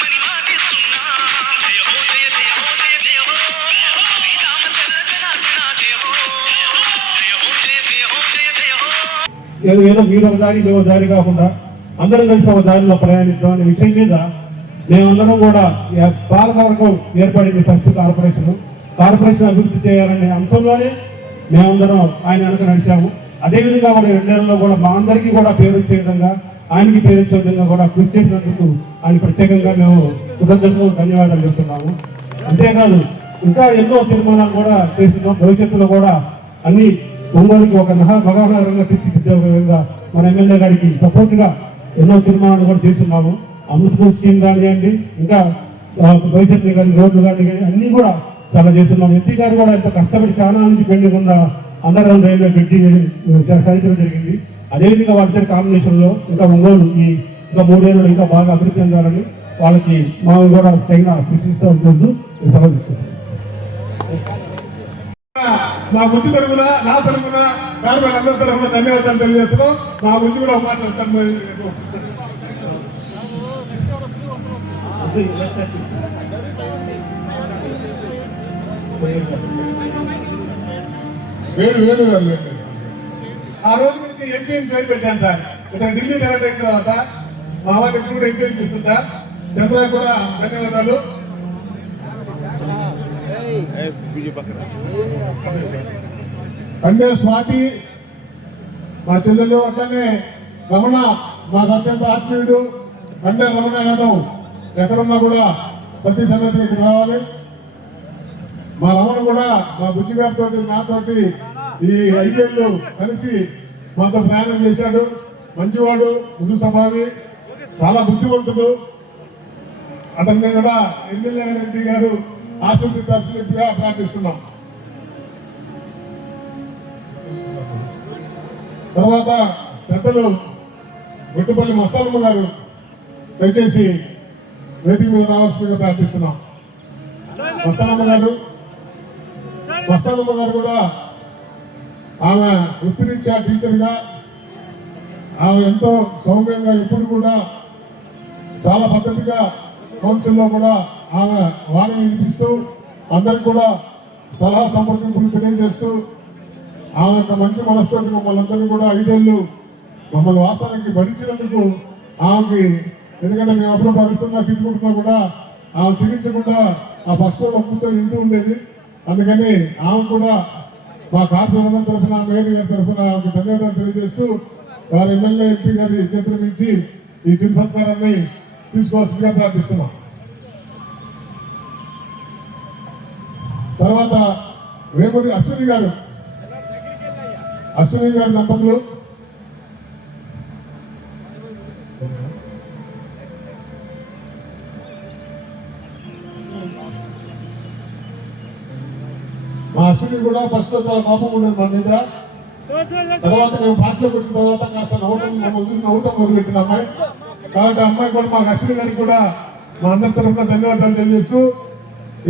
చేయమని మాటిస్తున్నా జయ హో జయ జయ హో జయ జయ హో శ్రీరామచంద్ర జనార్దన జయ హో జయ హో జయ జయ హో జయ జయ హో. ఏదో మీరు ఒక దారి మేము ఒక దారి కాకుండా అందరం కలిసి ఒక దారిలో ప్రయాణిద్దాం అనే విషయం మీద మేమందరం కూడా పాలకవర్గం ఏర్పడింది. ఫస్ట్ కార్పొరేషన్ అభివృద్ధి చేయాలనే అంశంలోనే మేమందరం ఆయన వెనక నడిచాము. అదేవిధంగా కూడా 2 నెలల్లో కూడా మా అందరికీ కూడా పేరు వచ్చే విధంగా, ఆయనకి పేరు వచ్చే విధంగా కూడా కృషి చేసినందుకు ఆయన ప్రత్యేకంగా మేము కృతజ్ఞతలు ధన్యవాదాలు చెప్తున్నాము. అంతేకాదు ఇంకా ఎన్నో తీర్మానాలు కూడా చేస్తున్నాం. భవిష్యత్తులో కూడా అన్ని ఒంగోలుకి ఒక మహానగరంగా తీర్చిదిద్దే విధంగా మన ఎమ్మెల్యే గారికి సపోర్ట్గా ఎన్నో తీర్మానాలు కూడా చేస్తున్నాము. అమృత్ స్కీమ్ కానివ్వండి, ఇంకా భవిష్యత్తు కానీ రోడ్లు కానీ అన్నీ కూడా చాలా చేస్తున్నాం. ఎంపీ గారు కూడా ఎంత కష్టపడి చాలా నుంచి పెండింగ్ ఉన్న అండర్గ్రౌండ్ రైల్వే బ్రిడ్జి సాధించడం జరిగింది. అదేవిధంగా వాళ్ళిద్దరి కాంబినేషన్లో ఇంకా ఒంగోలు ఇంకా 3 ఏళ్ళు ఇంకా బాగా అభివృద్ధి చెందాలని వాళ్ళకి మనం కూడా తగిన కృషిస్తూ ఉంటుంది. సమర్థిస్తున్నాం. మా గురించి తరఫున, నా తరఫున, కార్పొరేట్ అందరి తరఫున ధన్యవాదాలు తెలియజేస్తున్నాం. మా గురించి కూడా మాట్లాడతాను. వేరు ఆ రోజు నుంచి ఎంపీని పేరు పెట్టాను సార్. ఇక్కడ ఢిల్లీ డైరెక్ట్ అయిన తర్వాత మా వాళ్ళకి ఇప్పుడు కూడా ఎంపీ ఇస్తుంది సార్. చంద్ర కూడా ధన్యవాదాలు. అంటే స్వాతి మా చెల్లెలు, అట్లనే రమణ మాకు అత్యంత ఆత్మీయుడు. అంటే రమణ యాదవ్ ఎక్కడున్నా కూడా ప్రతి సంగతి ఇక్కడ రావాలి. మా రమణ కూడా మా బుజ్జి గారితో నాతోటి ఈ 5 ఏళ్ళు కలిసి మాతో ప్రయాణం చేశాడు. మంచివాడు, మృదు స్వభావి, చాలా బుద్ధివంతుడు. అతన్ని కూడా ఎమ్మెల్యే ఎంపీ గారు ఆశీర్వదించాల్సిందిగా ప్రార్థిస్తున్నాం. తర్వాత పెద్దలు గుట్టుపల్లి మస్తానమ్మ గారు దయచేసి వేదిక మీద రావాల్సిందిగా ప్రార్థిస్తున్నాం. మస్తానమ్మ గారు కూడా ఆమె వృత్తిరీత్యా టీచర్గా ఆమె ఎంతో సౌమ్యంగా ఇప్పుడు కూడా చాలా పద్ధతిగా కౌన్సిల్లో కూడా ఆమె వాణి వినిపిస్తూ అందరికి కూడా సలహా సంప్రదింపులు తెలియజేస్తూ ఆమె యొక్క మంచి మనస్తోటి మమ్మల్ని అందరినీ కూడా 5 ఏళ్ళు మమ్మల్ని వాస్తవానికి భరించినందుకు ఆమెకి, ఎందుకంటే మేము అప్పుడు పరిస్థితుల్లో తీసుకుంటున్నా కూడా ఆమె చికిత్సకుండా ఆ బస్సులో కూర్చొని ఇంటూ ఉండేది. అందుకని ఆమె కూడా మా కార్పొరేటర్ తరఫున, మేయర్ గారి తరఫున ఆమెకు ధన్యవాదాలు తెలియజేస్తూ వారి ఎమ్మెల్యే ఎంపీ గారి చేతుల నుంచి ఈ చిరు సత్కారాన్ని తీసుకోవాల్సిందిగా ప్రార్థిస్తున్నాం. తర్వాత వేమూరి అశ్విని గారి దంపతులు మా అశ్విని కూడా ఫస్ట్ లో చాలా కోపం ఉండేది మా మీద. తర్వాత మేము పార్టీలోకి వచ్చిన తర్వాత కాస్త నవ్వుతాం మొదలుపెట్టిన అమ్మాయి. కాబట్టి అమ్మాయి కూడా మా అశ్విని గారికి కూడా మా అందరి తరఫున ధన్యవాదాలు తెలియజేస్తూ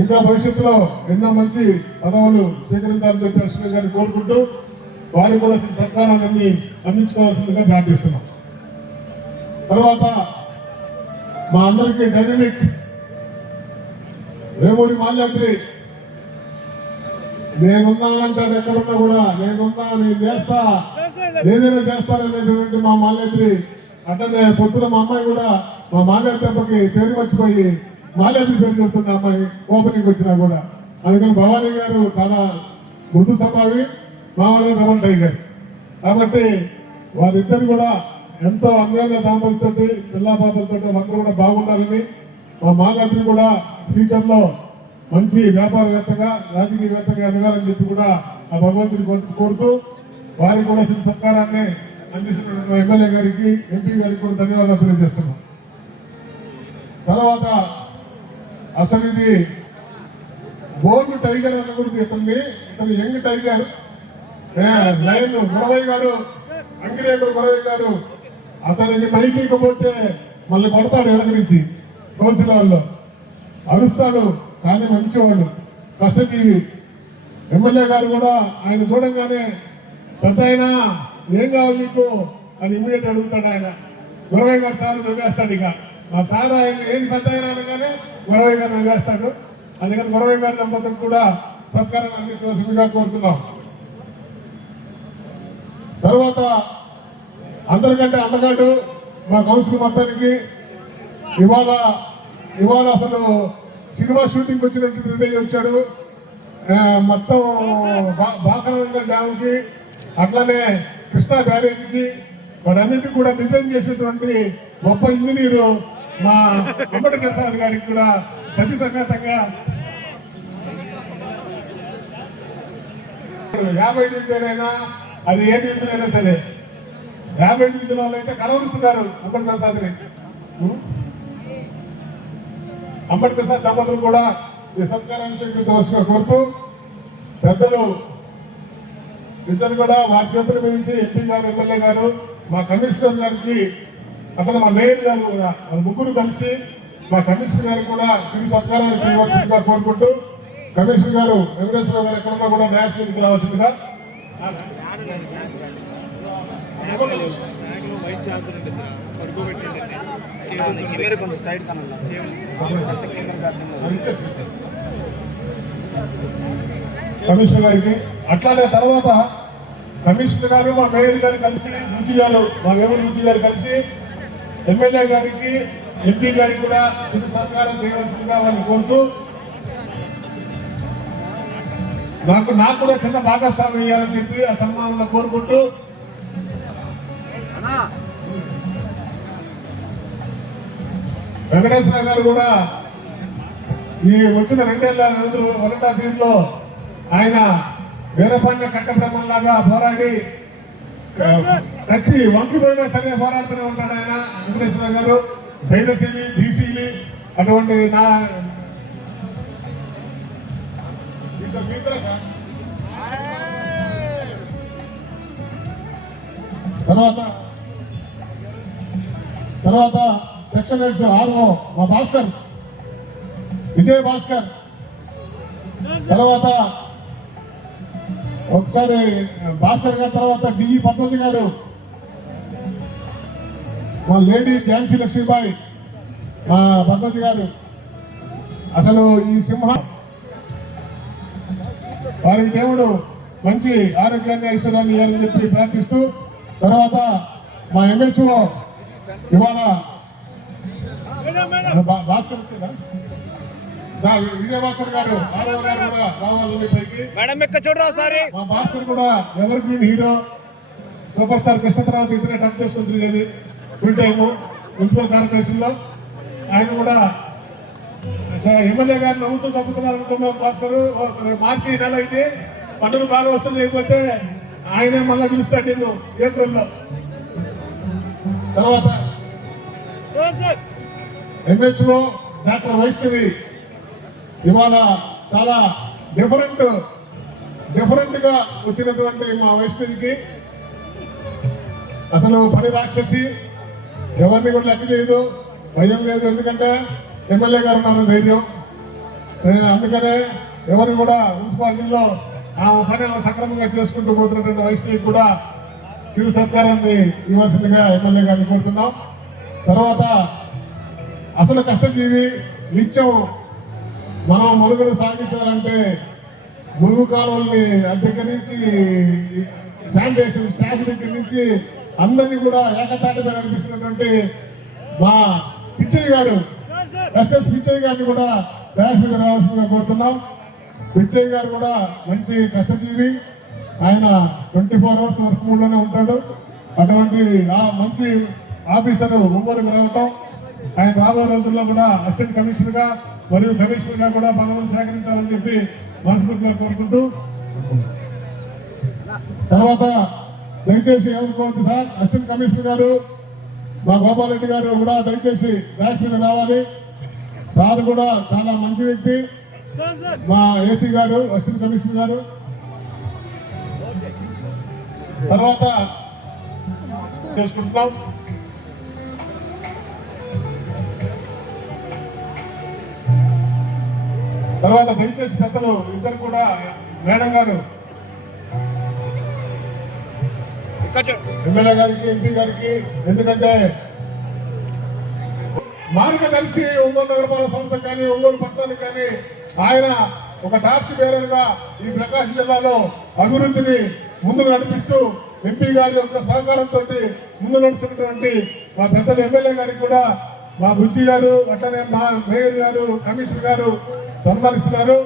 ఇంకా భవిష్యత్తులో ఎన్నో మంచి పదవులు స్వీకరించాలని చెప్పి అశ్విని గారిని కోరుకుంటూ వారికి కూడా సత్కారాలన్నీ అందించుకోవాల్సిందిగా ప్రార్థిస్తున్నాం. తర్వాత మా అందరికీ డైనమిక్ వేమూరి మాల్యాద్రి నేనున్నానంటాడు. ఎక్కడున్నా కూడా నేనున్నా, నేను చేస్తా, ఏదైనా చేస్తాననేటువంటి మా మాల్యాద్రి. అట్లనే పొద్దున మా అమ్మాయి కూడా మా మాల్యాద్రి చేరి మర్చిపోయి మాల్యాద్రి పేరు చెప్తుంది అమ్మాయి ఓపెనింగ్ వచ్చినా కూడా. అందుకని భవానీ గారు చాలా మృదు స్వభావి, మామూలుగా రమణ టైగర్. కాబట్టి వారిద్దరు కూడా ఎంతో అన్యోన్య దాంపత్యంతో పిల్లా పాపలతో అందరూ కూడా బాగుండాలని, మా మాల్యాద్రి కూడా ఫ్యూచర్లో మంచి వ్యాపారవేత్తగా, రాజకీయవేత్తగా ఎదగాలని చెప్పి కూడా ఆ భగవంతుని కోరుతూ వారికి కూడా చిన్న సత్కారాన్ని అందిస్తున్న ఎమ్మెల్యే గారికి, ఎంపీ గారికి కూడా ధన్యవాదాలు తెలియజేస్తున్నాం. తర్వాత అసలు ఇది బోర్డు టైగర్ అని కూడా చెప్తుంది. ఇతను యంగ్ టైగర్ లైన్ గురవయ్య గారు, అంగిరేకుడు గురవయ్య గారు. అతనికి మైకిపోతే మళ్ళీ కొడతాడు వెనక నుంచి కౌన్సిల్ వాళ్ళు, అరుస్తాడు. కానీ మంచివాడు, కష్టజీవి. ఎమ్మెల్యే గారు కూడా ఆయన చూడంగానే పెద్ద అయినా ఏం కావాలి నీకు అని ఇమీడియట్ అడుగుతాడు ఆయన. గురవయ్య గారు చాలా నవ్వేస్తాడు. ఇక మా సార్ ఆయన ఏం పెద్ద అయినా అనగానే గొడవ గారిని వేస్తాడు. అందుకని గొడవ గారి దంపతులు కూడా సత్కారం అందించవలసిందిగా కోరుతున్నాం. తర్వాత అందరికంటే అందగాడు మా కౌన్సిల్ మొత్తానికి ఇవాళ అసలు సినిమా షూటింగ్ వచ్చినట్టు వచ్చాడు. మొత్తం బాకరంగల్ డ్యామ్కి అట్లానే కృష్ణా బ్యారేజ్కి వాటన్నిటికీ కూడా డిజైన్ చేసినటువంటి గొప్ప ఇంజనీరు మా అంబటి ప్రసాద్ గారికి కూడా సతి సంఘాతంగా 50 డివిజన్ అయినా అది ఏ డివిజన్ అయినా సరే 50 డివిజన్ వాళ్ళు అయితే కలవరుస్తున్నారు అంబటి ప్రసాద్ని. అంబటి ప్రసాద్ దంపతులు కూడా ఈ సత్కారాన్ని స్వీకరించవలసిగా కోరుతూ పెద్దలు ఇద్దరు కూడా వారి చేతుల నుంచి ఎంపీ గారు, ఎమ్మెల్యే గారు, మా కమిషనర్ గారికి, అతను మా మేయర్ గారు కూడా ముగ్గురు కలిసి మా కమిషనర్ గారికి కూడా తిరిగి సత్కారాన్ని చేయవలసిందిగా కోరుకుంటూ కమిషనర్ గారు వెంకటేశ్వర గారు ఎక్కడన్నా కూడా న్యాయానికి రావాల్సిందిగా. కమిషనర్ గారికి అట్లానే తర్వాత కమిషనర్ గారు మా మేయర్ గారు కలిసి రుచి గారు మా మేయర్ రుచి గారు కలిసి ఎమ్మెల్యే గారికి, ఎంపీ గారికి కూడా శుభ సంస్కారం చేయవలసిందిగా వారిని కోరుతూ నాకు కూడా చిన్న భాగస్వామ్యం ఇవ్వాలని చెప్పి ఆ సన్మానంలో కోరుకుంటూ వెంకటేశ్వర గారు కూడా ఈ వచ్చిన 2 రోజులు 1.5 ఆయన వీరపాండ్య కట్టబ్రహ్మంలాగా పోరాడి ప్రతి వంకిపోయినా సరే పోరాడుతూనే ఉంటాడు ఆయన వెంకటేశ్వర గారు. ధైర్యశీలి, ధీశీలి అటువంటి తర్వాత సెక్షన్ హెడ్స్ ఆర్ఓ మా భాస్కర్, విజయ్ భాస్కర్, తర్వాత ఒకసారి భాస్కర్ గారి తర్వాత డిఈ పద్మజ గారు, మా లేడీ ఝాన్సీ లక్ష్మీబాయి, మా పద్మజ గారు. అసలు ఈ సింహం వారి దేవుడు మంచి ఆరోగ్యాన్ని, ఐశ్వర్యాన్ని ఇవ్వాలని చెప్పి ప్రార్థిస్తూ తర్వాత మా ఎంహెచ్ఓ ఇవాళ భాస్కర్ విజయభాస్కర్ గారు, ఆడవ గారు కూడా రావాలని పైకి. మా భాస్కర్ కూడా ever green hero, super star Krishna తర్వాత ఇతనే టచ్ చేసుకుంటుంది ఫుల్ టైము మున్సిపల్ కార్పొరేషన్ లో. ఆయన కూడా ఎమ్మెల్యే గారు నవ్వుతూ తప్పుతున్నారు అనుకున్నాం. భాస్కర్ మార్చి నెల అయితే పండుగ బాగా వస్తుంది, లేకపోతే ఆయనే మళ్ళీ పిలుస్తాడు నేను ఏప్రిల్లో. తర్వాత ఎంహెచ్ఓ డాక్టర్ వైష్ణవి ఇవాళ చాలా డిఫరెంట్ గా వచ్చినటువంటి మా వైష్ణవికి అసలు పని రాక్షసి, ఎవరిని కూడా లెక్క చేయదు, భయం లేదు. ఎందుకంటే ఎమ్మెల్యే గారు ఉన్నారు ధైర్యం. అందుకనే ఎవరు కూడా మున్సిపాలిటీలో ఆ పని సక్రమంగా చేసుకుంటూ పోతున్నటువంటి వైష్ణవికి కూడా చిరు సత్కారాన్ని ఇవ్వాల్సిందిగా ఎమ్మెల్యే గారిని కోరుతున్నాం. తర్వాత అసలు కష్టజీవి, నిత్యం మనం మనుగడ సాగించాలంటే మురుగు కాలువల్ని దగ్గర నుంచి శానిటేషన్ స్టాఫ్ దగ్గర నుంచి అందరినీ కూడా ఏకతాటిపై నడిపిస్తున్నటువంటి మా పిచ్చయ్య గారు, ఎస్ఎస్ పిచ్చయ్య గారిని కూడా బ్యాచ్గా రావాల్సిందిగా కోరుతున్నాం. పిచ్చయ్య గారు కూడా మంచి కష్టజీవి, ఆయన 24 hours వర్క్ మూడ్లోనే ఉంటాడు. అటువంటి మంచి ఆఫీసర్ ఒంగోలుకు రావటం, ఆయన రాబోయే రోజుల్లో కూడా అసిస్టెంట్ కమిషనర్ గా మరియు కమిషనర్ గా కూడా పదవులు సేకరించాలని చెప్పి మనస్ఫూర్తిగా కోరుకుంటూ తర్వాత దయచేసి ఏమనుకోవద్దు సార్, అసిస్టెంట్ కమిషనర్ గారు మా గోపాల్ రెడ్డి గారు కూడా దయచేసి బ్యాచ్ మీద రావాలి. సార్ కూడా చాలా మంచి వ్యక్తి, మా ఏసీ గారు, అసిస్టెంట్ కమిషనర్ గారు. తర్వాత చేసుకుంటున్నాం. తర్వాత దయచేసి పెద్దలు ఇద్దరు కూడా, మేడం గారు ఎమ్మెల్యే గారికి, ఎంపీ గారికి, ఎందుకంటే మార్గదర్శి ఒంగోలు నగరపాలక సంస్థ కానీ ఒంగోలు పట్టణానికి కానీ ఆయన ఒక టార్చ్ బేరర్గా ఈ ప్రకాశం జిల్లాలో అభివృద్ధిని ముందుకు నడిపిస్తూ ఎంపీ గారి యొక్క సహకారంతో ముందు నడుస్తున్నటువంటి మా పెద్దలు ఎమ్మెల్యే గారికి కూడా మా బుజ్జి గారు అట్లనే మా మేయర్ గారు కమిషనర్ గారు సన్మానిస్తున్నారు.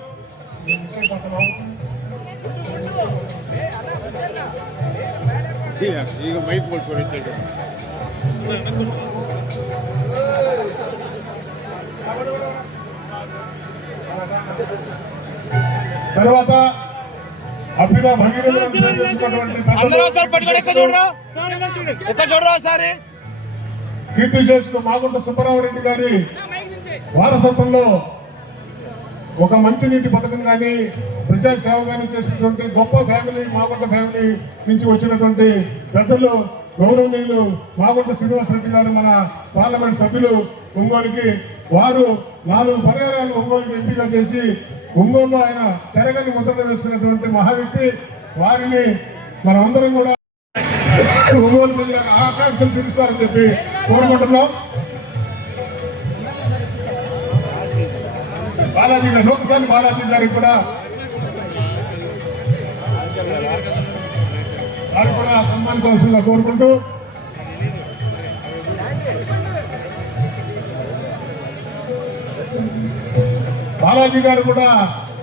ಈಗ ಮೈಕ್ ಮಾಡ್ಕೊಂಡು తర్వాత అభిరా భగీరథ కీర్తి చేసుకున్న మాగుంట సుబ్బారావు గారి వారసత్వంలో ఒక మంచినీటి పథకం కానీ ప్రజాసేవ కానీ చేసినటువంటి గొప్ప ఫ్యామిలీ మాగుంట ఫ్యామిలీ నుంచి వచ్చినటువంటి పెద్దలు గౌరవనీయులు మాగుంట శ్రీనివాసరెడ్డి గారు మన పార్లమెంట్ సభ్యులు ఒంగోలుకి వారు 4 పర్యాయాలు ఒంగోలుకి ఎంపిక చేసి ఒంగోలులో ఆయన చెరగని ముద్రలు వేసుకున్నటువంటి మహావ్యక్తి. వారిని మనమందరం కూడా ఒంగోలు ప్రజల ఆకాంక్షలు తీరుస్తారని చెప్పి కోరుకుంటున్నాం. బాలాజీ గారు లోకసాని బాలాజీ గారికి కూడా వారు కూడా సన్మానించవలసిందిగా కోరుకుంటూ బాలాజీ గారు కూడా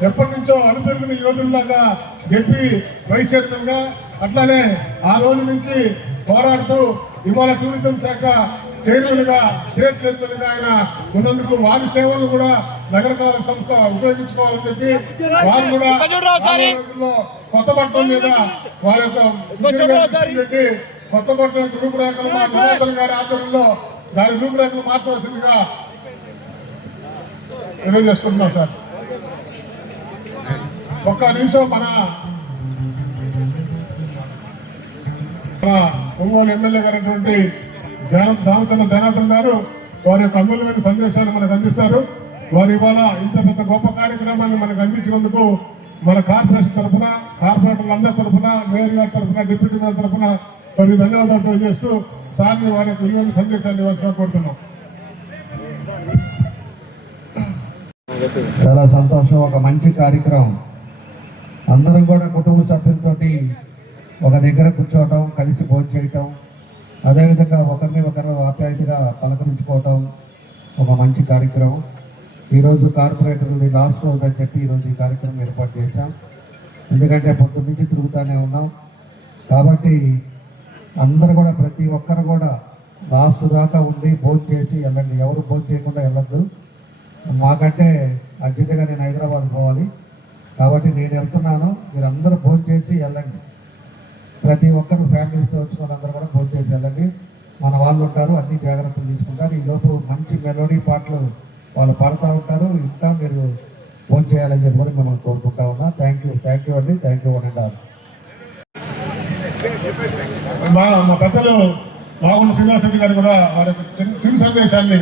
ఎప్పటి నుంచో అనుపెరిగిన యోధుల్లాగా గెప్పి వైస్ చైర్మన్ గా అట్లానే ఆ రోజు నుంచి పోరాడుతూ ఇవాళ టూరిజం శాఖ చైర్మన్ గా స్టేట్ చైర్మన్ గా ఆయన ఉన్నందుకు వారి సేవలు కూడా నగరపాలక సంస్థ ఉపయోగించుకోవాలని చెప్పి వారు కూడా కొత్త బట్టల మీద వారి యొక్క కొత్త బట్టల రూపురేఖలు మా జనార్దన్ గారి ఆధ్వర్యంలో దాని రూపురేఖలు మార్చవలసిందిగా తెలియజేస్తున్నాం సార్. ఒక్క నిమిషం మన ఒంగోలు ఎమ్మెల్యే గారైనటువంటి దామచంద్ర జనార్దన్ గారు వారి యొక్క అమూల్యమైన సందేశాలు మనకు అందిస్తారు. వారు ఇవాళ ఇంత పెద్ద గొప్ప కార్యక్రమాన్ని మనకు అందించినందుకు మన కార్పొరేషన్ తరఫున కార్పొరేటర్లందరి తరఫున మేయర్ గారి తరఫున డిప్యూటీ మేయర్ తరఫున వారి ధన్యవాదాలు తెలియజేస్తూ సార్ని వారి యొక్క విలువైన సందేశాలు ఇవ్వాల్సిన కోరుతున్నాం. చాలా సంతోషం. ఒక మంచి కార్యక్రమం. అందరం కూడా కుటుంబ సభ్యులతోటి ఒక దగ్గర కూర్చోవటం, కలిసి భోజనం చేయటం, అదేవిధంగా ఒకరిని ఒకరు ఆప్యాయతగా పలకరించుకోవటం ఒక మంచి కార్యక్రమం. ఈరోజు కార్పొరేటర్ది లాస్ట్ రోజు అని చెప్పి ఈరోజు ఈ కార్యక్రమం ఏర్పాటు చేశాం. ఎందుకంటే పొద్దున్న నుంచి తిరుగుతూనే ఉన్నాం కాబట్టి అందరూ కూడా ప్రతి ఒక్కరు కూడా లాస్ట్ దాకా ఉండి భోజనం చేసి వెళ్ళండి. ఎవరు భోజనం చేయకుండా వెళ్ళొద్దు. మాకంటే అర్జెంటుగా నేను హైదరాబాద్ పోవాలి కాబట్టి నేను వెళ్తున్నాను. మీరు అందరూ భోజనం చేసి వెళ్ళండి. ప్రతి ఒక్కరు ఫ్యామిలీస్తో వచ్చిన వాళ్ళందరూ కూడా భోజనం చేసి వెళ్ళండి. మన వాళ్ళు ఉంటారు, అన్ని జాగ్రత్తలు తీసుకుంటారు. ఈలోపు మంచి మెలోడీ పాటలు వాళ్ళు పాడుతూ ఉంటారు. ఇంకా మీరు భోజనం చేయాలని చెప్పి కూడా మిమ్మల్ని కోరుకుంటా ఉన్నా. థ్యాంక్ యూ అండి. థ్యాంక్ యూ అండి. మా పెద్దలు మాగుంట శ్రీనివాసరెడ్డి గారు కూడా వారి చిరు సందేశాన్ని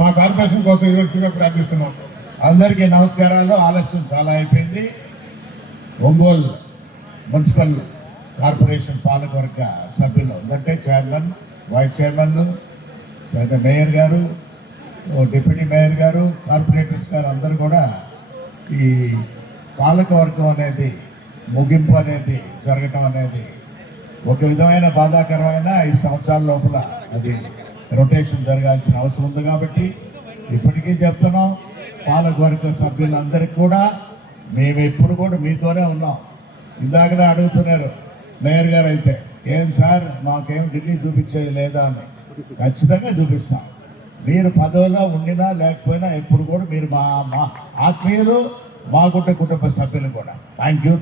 మా కార్పొరేషన్ కోసం ఈరోజుగా ప్రార్థిస్తున్నాం. అందరికీ నమస్కారాలు. ఆలస్యం చాలా అయిపోయింది. ఒంగోలు మున్సిపల్ కార్పొరేషన్ పాలకవర్గ సభ్యులు అంటే చైర్మన్, వైస్ చైర్మన్, మేయర్ గారు, డిప్యూటీ మేయర్ గారు, కార్పొరేటర్స్ గారు అందరూ కూడా ఈ పాలకవర్గం అనేది ముగింపు అనేది జరగటం అనేది ఒక విధమైన బాధాకరమైన 5 సంవత్సరాల లోపల అది రొటేషన్ జరగాల్సిన అవసరం ఉంది. కాబట్టి ఇప్పటికీ చెప్తున్నాం, పాలకవర్గ సభ్యులందరికీ కూడా మేము ఎప్పుడు కూడా మీతోనే ఉన్నాం. ఇందాకనే అడుగుతున్నారు మేయర్ గారు అయితే, ఏం సార్ మాకేం ఢిల్లీ చూపించేది లేదా అని. ఖచ్చితంగా చూపిస్తాం. మీరు పదవిలో ఉండినా లేకపోయినా ఎప్పుడు కూడా మీరు మా ఆత్మీయులు, మాగుంట కుటుంబ సభ్యులు కూడా. Thank you.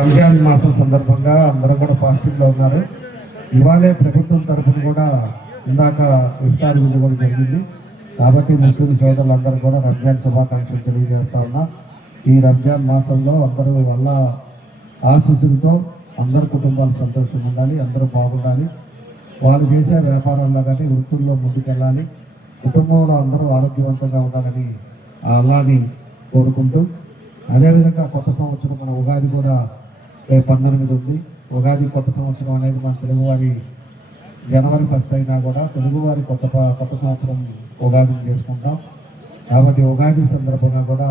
రంజాన్ మాసం సందర్భంగా అందరూ కూడా ఫాస్టింగ్లో ఉన్నారు. ఇవాళే ప్రభుత్వం తరఫున కూడా ఇందాక ఇఫ్తార్ విందు కూడా జరిగింది. కాబట్టి ముస్లిం సోదరులందరూ కూడా రంజాన్ శుభాకాంక్షలు తెలియజేస్తా ఉన్నా. ఈ రంజాన్ మాసంలో అందరూ వల్ల ఆశీస్సులతో అందరి కుటుంబాలు సంతోషంగా ఉండాలి, అందరూ బాగుండాలి. వాళ్ళు చేసే వ్యాపారాల్లో కానీ వృత్తుల్లో ముందుకెళ్ళాలి. కుటుంబంలో అందరూ ఆరోగ్యవంతంగా ఉండాలని అల్లాని కోరుకుంటూ, అదేవిధంగా కొత్త సంవత్సరం మన ఉగాది కూడా రేపు 19 ఉంది. ఉగాది కొత్త సంవత్సరం అనేది మన తెలుగువారి జనవరి 1 అయినా కూడా తెలుగువారి కొత్త సంవత్సరం ఉగాదిని చేసుకుంటాం. కాబట్టి ఉగాది సందర్భంగా కూడా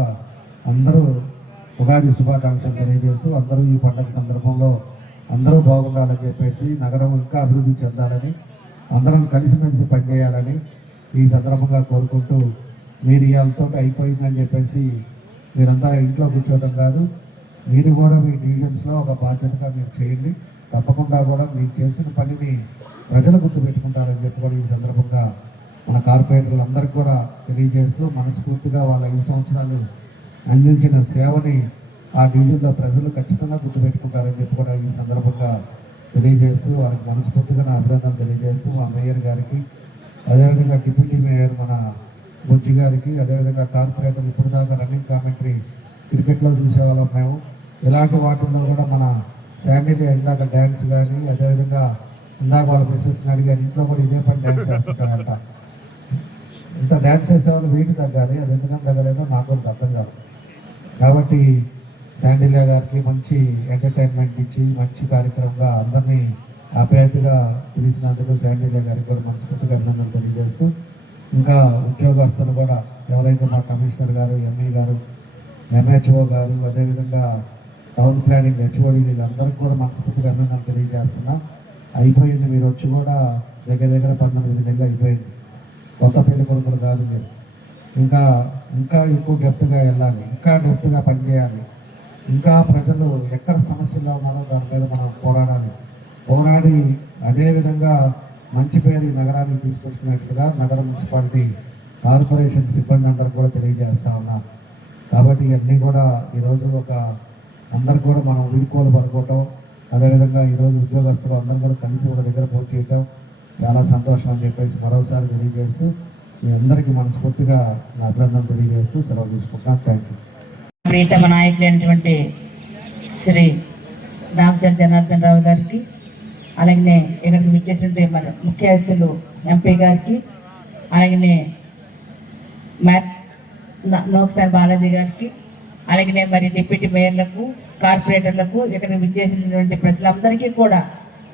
అందరూ ఉగాది శుభాకాంక్షలు తెలియజేస్తూ అందరూ ఈ పండుగ సందర్భంలో అందరూ బాగుండాలని చెప్పేసి నగరం ఇంకా అభివృద్ధి చెందాలని అందరం కలిసిమెలిసి పనిచేయాలని ఈ సందర్భంగా కోరుకుంటూ మీరు ఇవాళతో అయిపోయిందని చెప్పేసి మీరంతా ఇంట్లో కూర్చోవడం కాదు, మీరు కూడా మీ డివిజన్స్లో ఒక బాధ్యతగా మీరు చేయండి. తప్పకుండా కూడా మీరు చేసిన పనిని ప్రజలు గుర్తుపెట్టుకుంటారని చెప్పి కూడా ఈ సందర్భంగా మన కార్పొరేటర్లు అందరికీ కూడా తెలియజేస్తూ మనస్ఫూర్తిగా వాళ్ళ 5 సంవత్సరాలు అందించిన సేవని ఆ డివిజన్లో ప్రజలు ఖచ్చితంగా గుర్తుపెట్టుకుంటారని చెప్పి కూడా ఈ సందర్భంగా తెలియజేస్తూ వారికి మనస్ఫూర్తిగా నా అభినందనలు తెలియజేస్తూ మా మేయర్ గారికి, అదేవిధంగా డిప్యూటీ మేయర్ మన బుజ్జి గారికి, అదేవిధంగా కార్పొరేటర్ ఇప్పుడు దాకా రన్నింగ్ కామెంటరీ క్రికెట్లో చూసేవాళ్ళం మేము. ఇలాంటి వాటిల్లో కూడా మన శాండీ ఇందాక డ్యాన్స్ కానీ, అదేవిధంగా ఇందాక వాళ్ళ మిస్సెస్ని అడిగారు ఇంట్లో కూడా ఇదే పని డ్యాన్స్ చేస్తుంటారంట. ఇంత డ్యాన్స్ చేసేవాళ్ళు వీటి తగ్గాలి, అది ఎందుకంటే తగ్గలేదో నాకు కూడా అర్థం కాదు. కాబట్టి శాండిల్య గారికి మంచి ఎంటర్టైన్మెంట్ ఇచ్చి మంచి కార్యక్రమంగా అందరినీ ఆప్యాయతగా పిలిచినందుకు శాండిల్య గారికి కూడా మనస్ఫూర్తిగా అభినందనలు తెలియజేస్తూ ఇంకా ఉద్యోగస్తులు కూడా ఎవరైతే మా కమిషనర్ గారు, ఎంఈ గారు, ఎంహెచ్ఓ గారు, అదేవిధంగా టౌన్ ప్లానింగ్ హెచ్ఓడి వీళ్ళందరికీ కూడా మనస్ఫూర్తిగా అభినందనలు తెలియజేస్తున్నా. అయిపోయింది, మీరు వచ్చి కూడా దగ్గర 19 నెలలు అయిపోయింది. కొత్త పెళ్లి కొడుకులు కాదు మీరు. ఇంకా ఎక్కువ డెప్త్గా వెళ్ళాలి, ఇంకా డెప్త్గా పనిచేయాలి, ఇంకా ప్రజలు ఎక్కడ సమస్యల్లో ఉన్నారో దాని మీద మనం పోరాడి అదేవిధంగా మంచి పేరు ఈ నగరానికి తీసుకొచ్చుకున్నట్టుగా నగర మున్సిపాలిటీ కార్పొరేషన్ సిబ్బంది అందరూ కూడా తెలియజేస్తా ఉన్నాం. కాబట్టి ఇవన్నీ కూడా ఈరోజు అందరు కూడా మనం వీడ్కోలు పడుకోవటం, అదేవిధంగా ఈరోజు ఉద్యోగస్తులు అందరూ కూడా కలిసి ఒక దగ్గర పోటీ చేయటం చాలా సంతోషం అని చెప్పేసి మరోసారి తెలియజేస్తూ మీ అందరికీ మనస్ఫూర్తిగా నా అభినందనలు తెలియజేస్తూ సెలవు తీసుకుంటాను. Thank you. ప్రీతమ నాయకులైనటువంటి శ్రీ దామచర్ జనార్దన్ రావు గారికి, అలాగే ఇక్కడికి విచ్చేసినటువంటి మన ముఖ్య అతిథులు ఎంపీ గారికి, అలాగే నోక్సార్ బాలాజీ గారికి, అలాగే మరి డిప్యూటీ మేయర్లకు, కార్పొరేటర్లకు, ఇక్కడికి విచ్చేసినటువంటి ప్రజలందరికీ కూడా,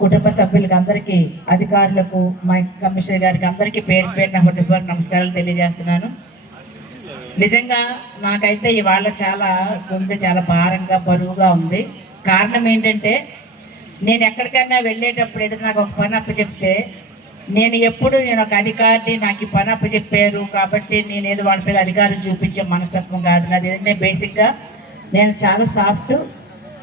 కుటుంబ సభ్యులకు అందరికీ, అధికారులకు, మా కమిషనర్ గారికి అందరికీ పేరు నా హృదయపూర్వక నమస్కారాలు తెలియజేస్తున్నాను. నిజంగా నాకైతే ఇవాళ గుండె చాలా భారంగా బరువుగా ఉంది. కారణం ఏంటంటే నేను ఎక్కడికైనా వెళ్ళేటప్పుడు ఏదైనా నాకు ఒక పని అప్పచెప్తే నేను ఒక అధికారిని, నాకు ఈ పని అప్పచెప్పారు కాబట్టి నేను ఏదో వాళ్ళ మీద అధికారం చూపించే మనస్తత్వం కాదు నాది. ఏదంటే బేసిక్గా నేను చాలా సాఫ్ట్.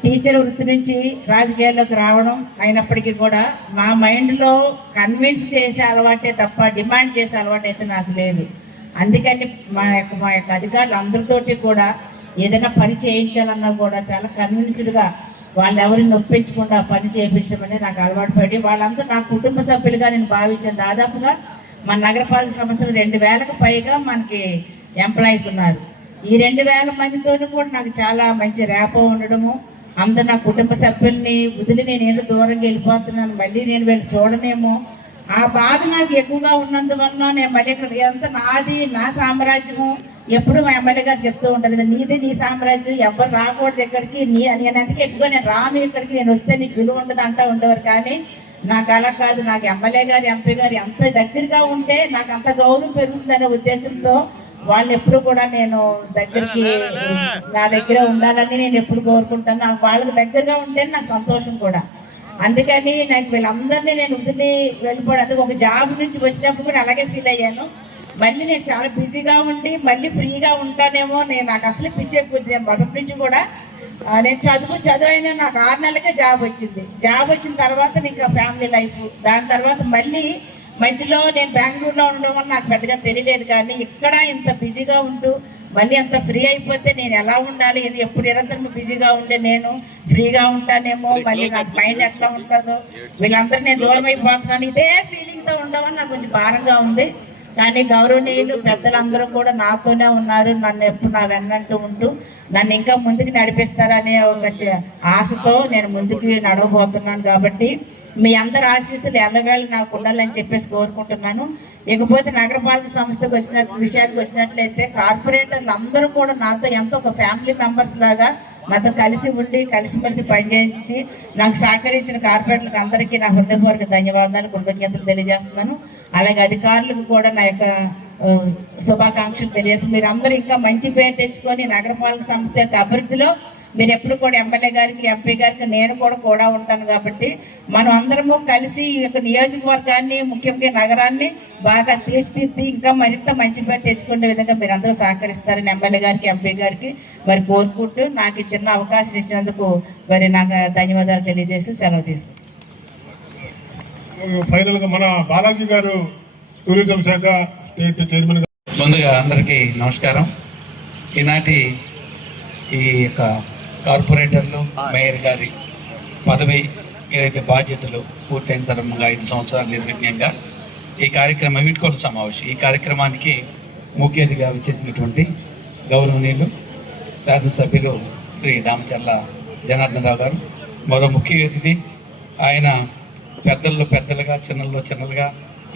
టీచర్ వృత్తి నుంచి రాజకీయాల్లోకి రావడం అయినప్పటికీ కూడా నా మైండ్లో కన్విన్స్ చేసే అలవాటే తప్ప డిమాండ్ చేసే అలవాటు అయితే నాకు లేదు. అందుకని మా యొక్క అధికారులు అందరితోటి కూడా ఏదైనా పని చేయించాలన్నా కూడా చాలా కన్విన్స్డ్గా వాళ్ళు ఎవరిని నొప్పించకుండా పని చేయించడం అనేది నాకు అలవాటు పడి వాళ్ళందరూ నా కుటుంబ సభ్యులుగా నేను భావించాను. దాదాపుగా మన నగరపాలక సంస్థలు 2000కు పైగా మనకి ఎంప్లాయీస్ ఉన్నారు. ఈ 2000 మందితో కూడా నాకు చాలా మంచి ర్యాపో ఉండడము, అందరు నా కుటుంబ సభ్యుల్ని వదిలి నేను దూరంగా వెళ్ళిపోతున్నాను, మళ్ళీ నేను వెళ్ళి చూడనేమో ఆ బాధ నాకు ఎక్కువగా ఉన్నందువల్ల నేను మళ్ళీ ఇక్కడ ఎంత నాది నా సామ్రాజ్యము ఎప్పుడు మా ఎమ్మెల్యే గారు చెప్తూ ఉంటారు, నీది నీ సామ్రాజ్యం, ఎవరు రాకూడదు ఇక్కడికి, నేను అందుకే ఎక్కువ నేను రాను ఇక్కడికి, నేను వస్తే నీకు విలువ ఉండదు అంటూ ఉండేవారు. కానీ నాకు అలా కాదు, నాకు ఎమ్మెల్యే గారు ఎంపీ గారు ఎంత దగ్గరగా ఉంటే నాకు అంత గౌరవం పెరుగుతుందనే ఉద్దేశంతో వాళ్ళు ఎప్పుడు కూడా నేను దగ్గరికి నా దగ్గర ఉండాలని నేను ఎప్పుడు కోరుకుంటాను. నాకు వాళ్ళకి దగ్గరగా ఉంటే నాకు సంతోషం కూడా. అందుకని నాకు వీళ్ళందరినీ నేను వదిలి వెళ్ళిపోవడం, ఒక జాబ్ నుంచి వచ్చినప్పుడు కూడా అలాగే ఫీల్ అయ్యాను. మళ్ళీ నేను చాలా బిజీగా ఉండి మళ్ళీ ఫ్రీగా ఉంటానేమో, నాకు అసలు పిచ్చెక్కుద్ది. నేను మొదటి నుంచి కూడా నేను చదువు అయినా నాకు 6 నెలలకే జాబ్ వచ్చింది. జాబ్ వచ్చిన తర్వాత ఇంకా ఫ్యామిలీ లైఫ్, దాని తర్వాత మళ్ళీ మధ్యలో నేను బెంగళూరులో ఉండడం వల్ల నాకు పెద్దగా తెలియలేదు. కానీ ఇక్కడ ఇంత బిజీగా ఉంటూ మళ్ళీ అంత ఫ్రీ అయిపోతే నేను ఎలా ఉండాలి, ఇది ఎప్పుడు నిరంతరం బిజీగా ఉండే నేను ఫ్రీగా ఉంటానేమో, మళ్ళీ నాకు మైండ్ ఎట్లా ఉంటుందో, వీళ్ళందరూ నేను దూరం అయిపోతున్నాను, ఇదే ఫీలింగ్తో ఉండమని నాకు కొంచెం భారంగా ఉంది. కానీ గౌరవనీయులు పెద్దలందరూ కూడా నాతోనే ఉన్నారు, నన్ను ఎప్పుడు నా వెన్నంటూ ఉంటూ నన్ను ఇంకా ముందుకు నడిపిస్తారనే ఒక ఆశతో నేను ముందుకు నడవబోతున్నాను. కాబట్టి మీ అందరి ఆశీస్సులు ఎల్లవేళ నాకు ఉండాలని చెప్పేసి కోరుకుంటున్నాను. ఇకపోతే నగరపాలక సంస్థకు విషయానికి వచ్చినట్లయితే కార్పొరేటర్లు అందరూ కూడా నాతో ఎంతో ఒక ఫ్యామిలీ మెంబర్స్ లాగా నాతో కలిసి ఉండి కలిసిమెలిసి పనిచేసి నాకు సహకరించిన కార్పొరేటర్లకు అందరికీ నా హృదయపూర్వక ధన్యవాదాలు, కృతజ్ఞతలు తెలియజేస్తున్నాను. అలాగే అధికారులకు కూడా నా యొక్క శుభాకాంక్షలు తెలియజేస్తున్నాను. మీరు అందరూ ఇంకా మంచి పేరు తెచ్చుకొని నగరపాలక సంస్థ యొక్క అభివృద్ధిలో మీరు ఎప్పుడు కూడా ఎమ్మెల్యే గారికి, ఎంపీ గారికి నేను కూడా ఉంటాను. కాబట్టి మనం అందరము కలిసి ఈ యొక్క నియోజకవర్గాన్ని, ముఖ్యంగా నగరాన్ని బాగా తీర్చిదిద్ది ఇంకా మరింత మంచి పేరు తెచ్చుకునే విధంగా మీరు అందరూ సహకరిస్తారని ఎమ్మెల్యే గారికి, ఎంపీ గారికి మరి కోరుకుంటూ నాకు ఈ చిన్న అవకాశం ఇచ్చినందుకు మరి నాకు ధన్యవాదాలు తెలియజేస్తూ సెలవు తీసుకుంటాను. ఫైనల్గా మన బాలాజీ గారు టూరిజం శాఖ స్టేట్ చైర్మన్. ముందుగా అందరికీ నమస్కారం. ఈనాటి ఈ యొక్క కార్పొరేటర్లు, మేయర్ గారి పదవి ఏదైతే బాధ్యతలు పూర్తయిన సందర్భంగా 5 సంవత్సరాల నిర్విఘ్నంగా ఈ కార్యక్రమం వీడ్కోలు సమావేశం. ఈ కార్యక్రమానికి ముఖ్య అతిథిగా వచ్చేసినటువంటి గౌరవనీయులు శాసనసభ్యులు శ్రీ దామచర్ల జనార్దన్ రావు గారు, మరో ముఖ్య అతిథి ఆయన పెద్దల్లో పెద్దలుగా, చిన్నల్లో చిన్నలుగా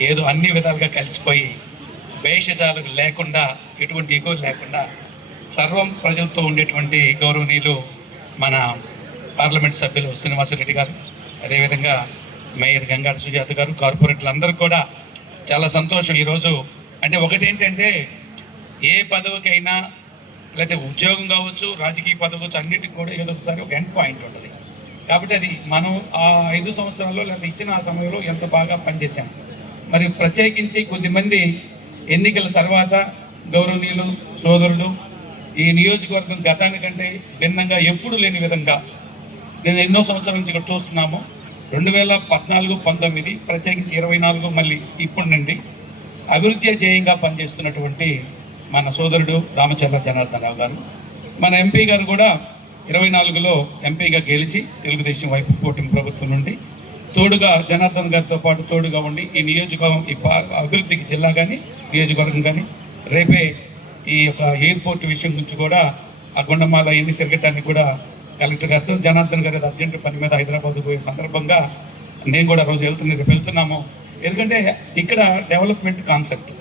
ఏదో అన్ని విధాలుగా కలిసిపోయి భేషజాలు లేకుండా, ఎటువంటి ఈగోలు లేకుండా సర్వం ప్రజలతో ఉండేటువంటి గౌరవనీయులు మన పార్లమెంట్ సభ్యులు శ్రీనివాసరెడ్డి గారు, అదేవిధంగా మేయర్ గంగాడ సుజాత గారు, కార్పొరేటర్లు అందరూ కూడా చాలా సంతోషం. ఈరోజు అంటే ఒకటేంటంటే ఏ పదవికైనా లేకపోతే ఉద్యోగం కావచ్చు, రాజకీయ పదవి కావచ్చు, అన్నిటికీ కూడా ఏదో ఒకసారి ఒక ఎండ్ పాయింట్ ఉంటుంది. కాబట్టి అది మనం ఆ 5 సంవత్సరాల్లో లేకపోతే ఇచ్చిన ఆ సమయంలో ఎంత బాగా పనిచేశాం. మరి ప్రత్యేకించి కొద్దిమంది ఎన్నికల తర్వాత గౌరవనీయులు సోదరులు ఈ నియోజకవర్గం గతానికంటే భిన్నంగా ఎప్పుడు లేని విధంగా నేను ఎన్నో సంవత్సరాల నుంచి ఇక్కడ చూస్తున్నాము. 2014, 19 ప్రత్యేకించి 24 మళ్ళీ ఇప్పటి నుండి అభివృద్ధి ధ్యేయంగా పనిచేస్తున్నటువంటి మన సోదరుడు దామచర్ల జనార్దన్ రావు గారు, మన ఎంపీ గారు కూడా 24లో ఎంపీగా గెలిచి తెలుగుదేశం వైపు కూటమి ప్రభుత్వం నుండి తోడుగా జనార్దన్ గారితో పాటు తోడుగా ఉండి ఈ నియోజకవర్గం ఈ అభివృద్ధికి జిల్లా కానీ నియోజకవర్గం కానీ రేపే ఈ యొక్క ఎయిర్పోర్ట్ విషయం గురించి కూడా ఆ గుండమాల ఎన్ని తిరగటానికి కూడా కలెక్టర్ గారితో జనార్దన్ గారి అర్జెంటు పని మీద హైదరాబాద్ పోయే సందర్భంగా నేను కూడా రోజు వెళ్తున్నాము. ఎందుకంటే ఇక్కడ డెవలప్మెంట్ కాన్సెప్ట్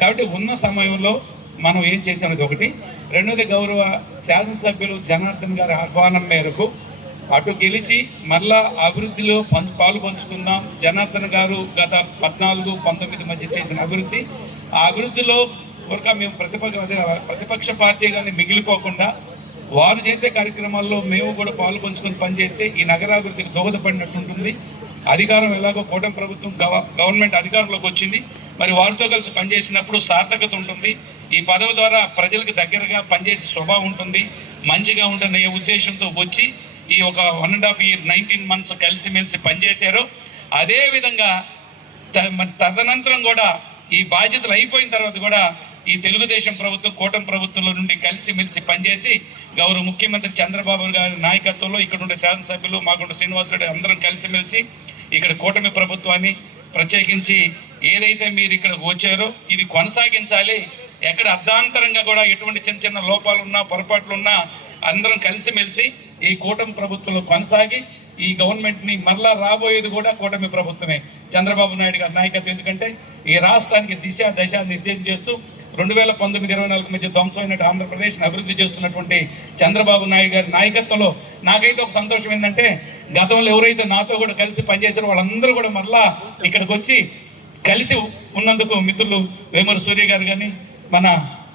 కాబట్టి ఉన్న సమయంలో మనం ఏం చేసామది ఒకటి. రెండోది గౌరవ శాసనసభ్యులు జనార్దన్ గారి ఆహ్వానం మేరకు అటు గెలిచి మళ్ళా అభివృద్ధిలో పాలు పంచుకుందాం. జనార్దన్ గారు గత 14, 19 మధ్య చేసిన అభివృద్ధి, ఆ అభివృద్ధిలో ఒక మేము ప్రతిపక్ష పార్టీగానే మిగిలిపోకుండా వారు చేసే కార్యక్రమాల్లో మేము కూడా పాలు పంచుకొని పనిచేస్తే ఈ నగరాభివృద్ధికి దోహదపడినట్టు ఉంటుంది. అధికారం ఎలాగో కూటమి ప్రభుత్వం గవర్నమెంట్ అధికారంలోకి వచ్చింది, మరి వారితో కలిసి పనిచేసినప్పుడు సార్థకత ఉంటుంది. ఈ పదవి ద్వారా ప్రజలకు దగ్గరగా పనిచేసే స్వభావం ఉంటుంది, మంచిగా ఉంటున్న ఏ ఉద్దేశంతో వచ్చి ఈ ఒక 1.5 year 19 months కలిసిమెలిసి పనిచేశారో అదేవిధంగా తదనంతరం కూడా ఈ బాధ్యతలు అయిపోయిన తర్వాత కూడా ఈ తెలుగుదేశం ప్రభుత్వం కూటమి ప్రభుత్వంలో నుండి కలిసిమెలిసి పనిచేసి గౌరవ ముఖ్యమంత్రి చంద్రబాబు గారి నాయకత్వంలో ఇక్కడ ఉండే శాసనసభ్యులు మాకుండే శ్రీనివాసరెడ్డి అందరం కలిసిమెలిసి ఇక్కడ కూటమి ప్రభుత్వాన్ని ప్రత్యేకించి ఏదైతే మీరు ఇక్కడ వచ్చారో ఇది కొనసాగించాలి. ఎక్కడ అర్ధాంతరంగా కూడా ఎటువంటి చిన్న చిన్న లోపాలు ఉన్నా, పొరపాట్లు ఉన్నా అందరం కలిసిమెలిసి ఈ కూటమి ప్రభుత్వంలో కొనసాగి ఈ గవర్నమెంట్ని మరలా రాబోయేది కూడా కూటమి ప్రభుత్వమే, చంద్రబాబు నాయుడు గారి నాయకత్వం. ఎందుకంటే ఈ రాష్ట్రానికి దశ నిర్దేశం చేస్తూ 2019-24 మధ్య ధ్వంసమైన ఆంధ్రప్రదేశ్ అభివృద్ధి చేస్తున్నటువంటి చంద్రబాబు నాయుడు గారి నాయకత్వంలో నాకైతే ఒక సంతోషం ఏంటంటే గతంలో ఎవరైతే నాతో కూడా కలిసి పనిచేశారో వాళ్ళందరూ కూడా మరలా ఇక్కడికి వచ్చి కలిసి ఉన్నందుకు మిత్రులు వేమూరి సూర్య గారు కానీ, మన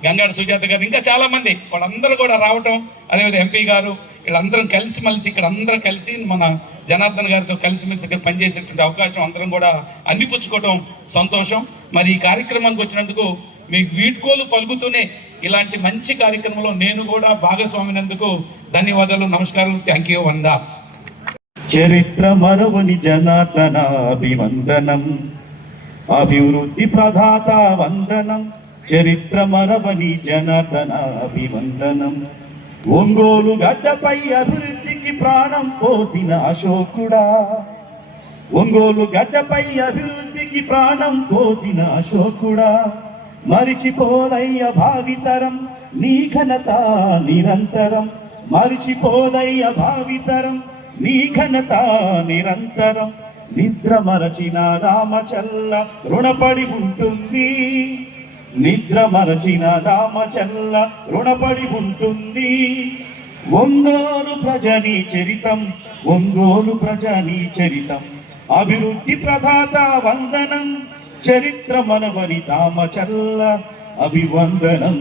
గంగాడ సుజాత గారు, ఇంకా చాలామంది వాళ్ళందరూ కూడా రావటం, అదేవిధంగా ఎంపీ గారు వీళ్ళందరం కలిసిమెలిసి ఇక్కడ అందరం కలిసి మన జనార్దన్ గారితో కలిసిమెలిసి ఇక్కడ పనిచేసేటువంటి అవకాశం అందరం కూడా అందిపుచ్చుకోవటం సంతోషం. మరి ఈ కార్యక్రమానికి వచ్చినందుకు మీకు వీడ్కోలు పలుకుతూనే ఇలాంటి మంచి కార్యక్రమంలో నేను కూడా భాగస్వామినందుకు ధన్యవాదాలు, నమస్కారం, థ్యాంక్ యూ, వందా. చరిత్ర మరవని జనార్దనాభివందనం, అభివృద్ధి ప్రదాత వందనం. చరిత్ర మరవని జనార్దనాభివందనం, ఒంగోలు గడ్డపై అభివృద్ధికి ప్రాణం పోసిన అశోకుడా, ఒంగోలు గడ్డపై అభివృద్ధికి ప్రాణం పోసిన అశోకుడా. మరిచిపోదయ్య భావితరం నీ ఘనత నిరంతరం, మరిచిపోదయ్య భావితరం నీ ఘనత నిరంతరం. నిద్ర మరచిన రామచల్ల రుణపడి ఉంటుంది, నిద్ర మరచిన రామచల్ల రుణపడి ఉంటుంది. ఒంగోలు ప్రజనీ చరితం, ఒంగోలు ప్రజనీ చరితం, అభివృద్ధి ప్రదాత వందనం, చరిత్ర మనవని దామచల్ల అభివందనం.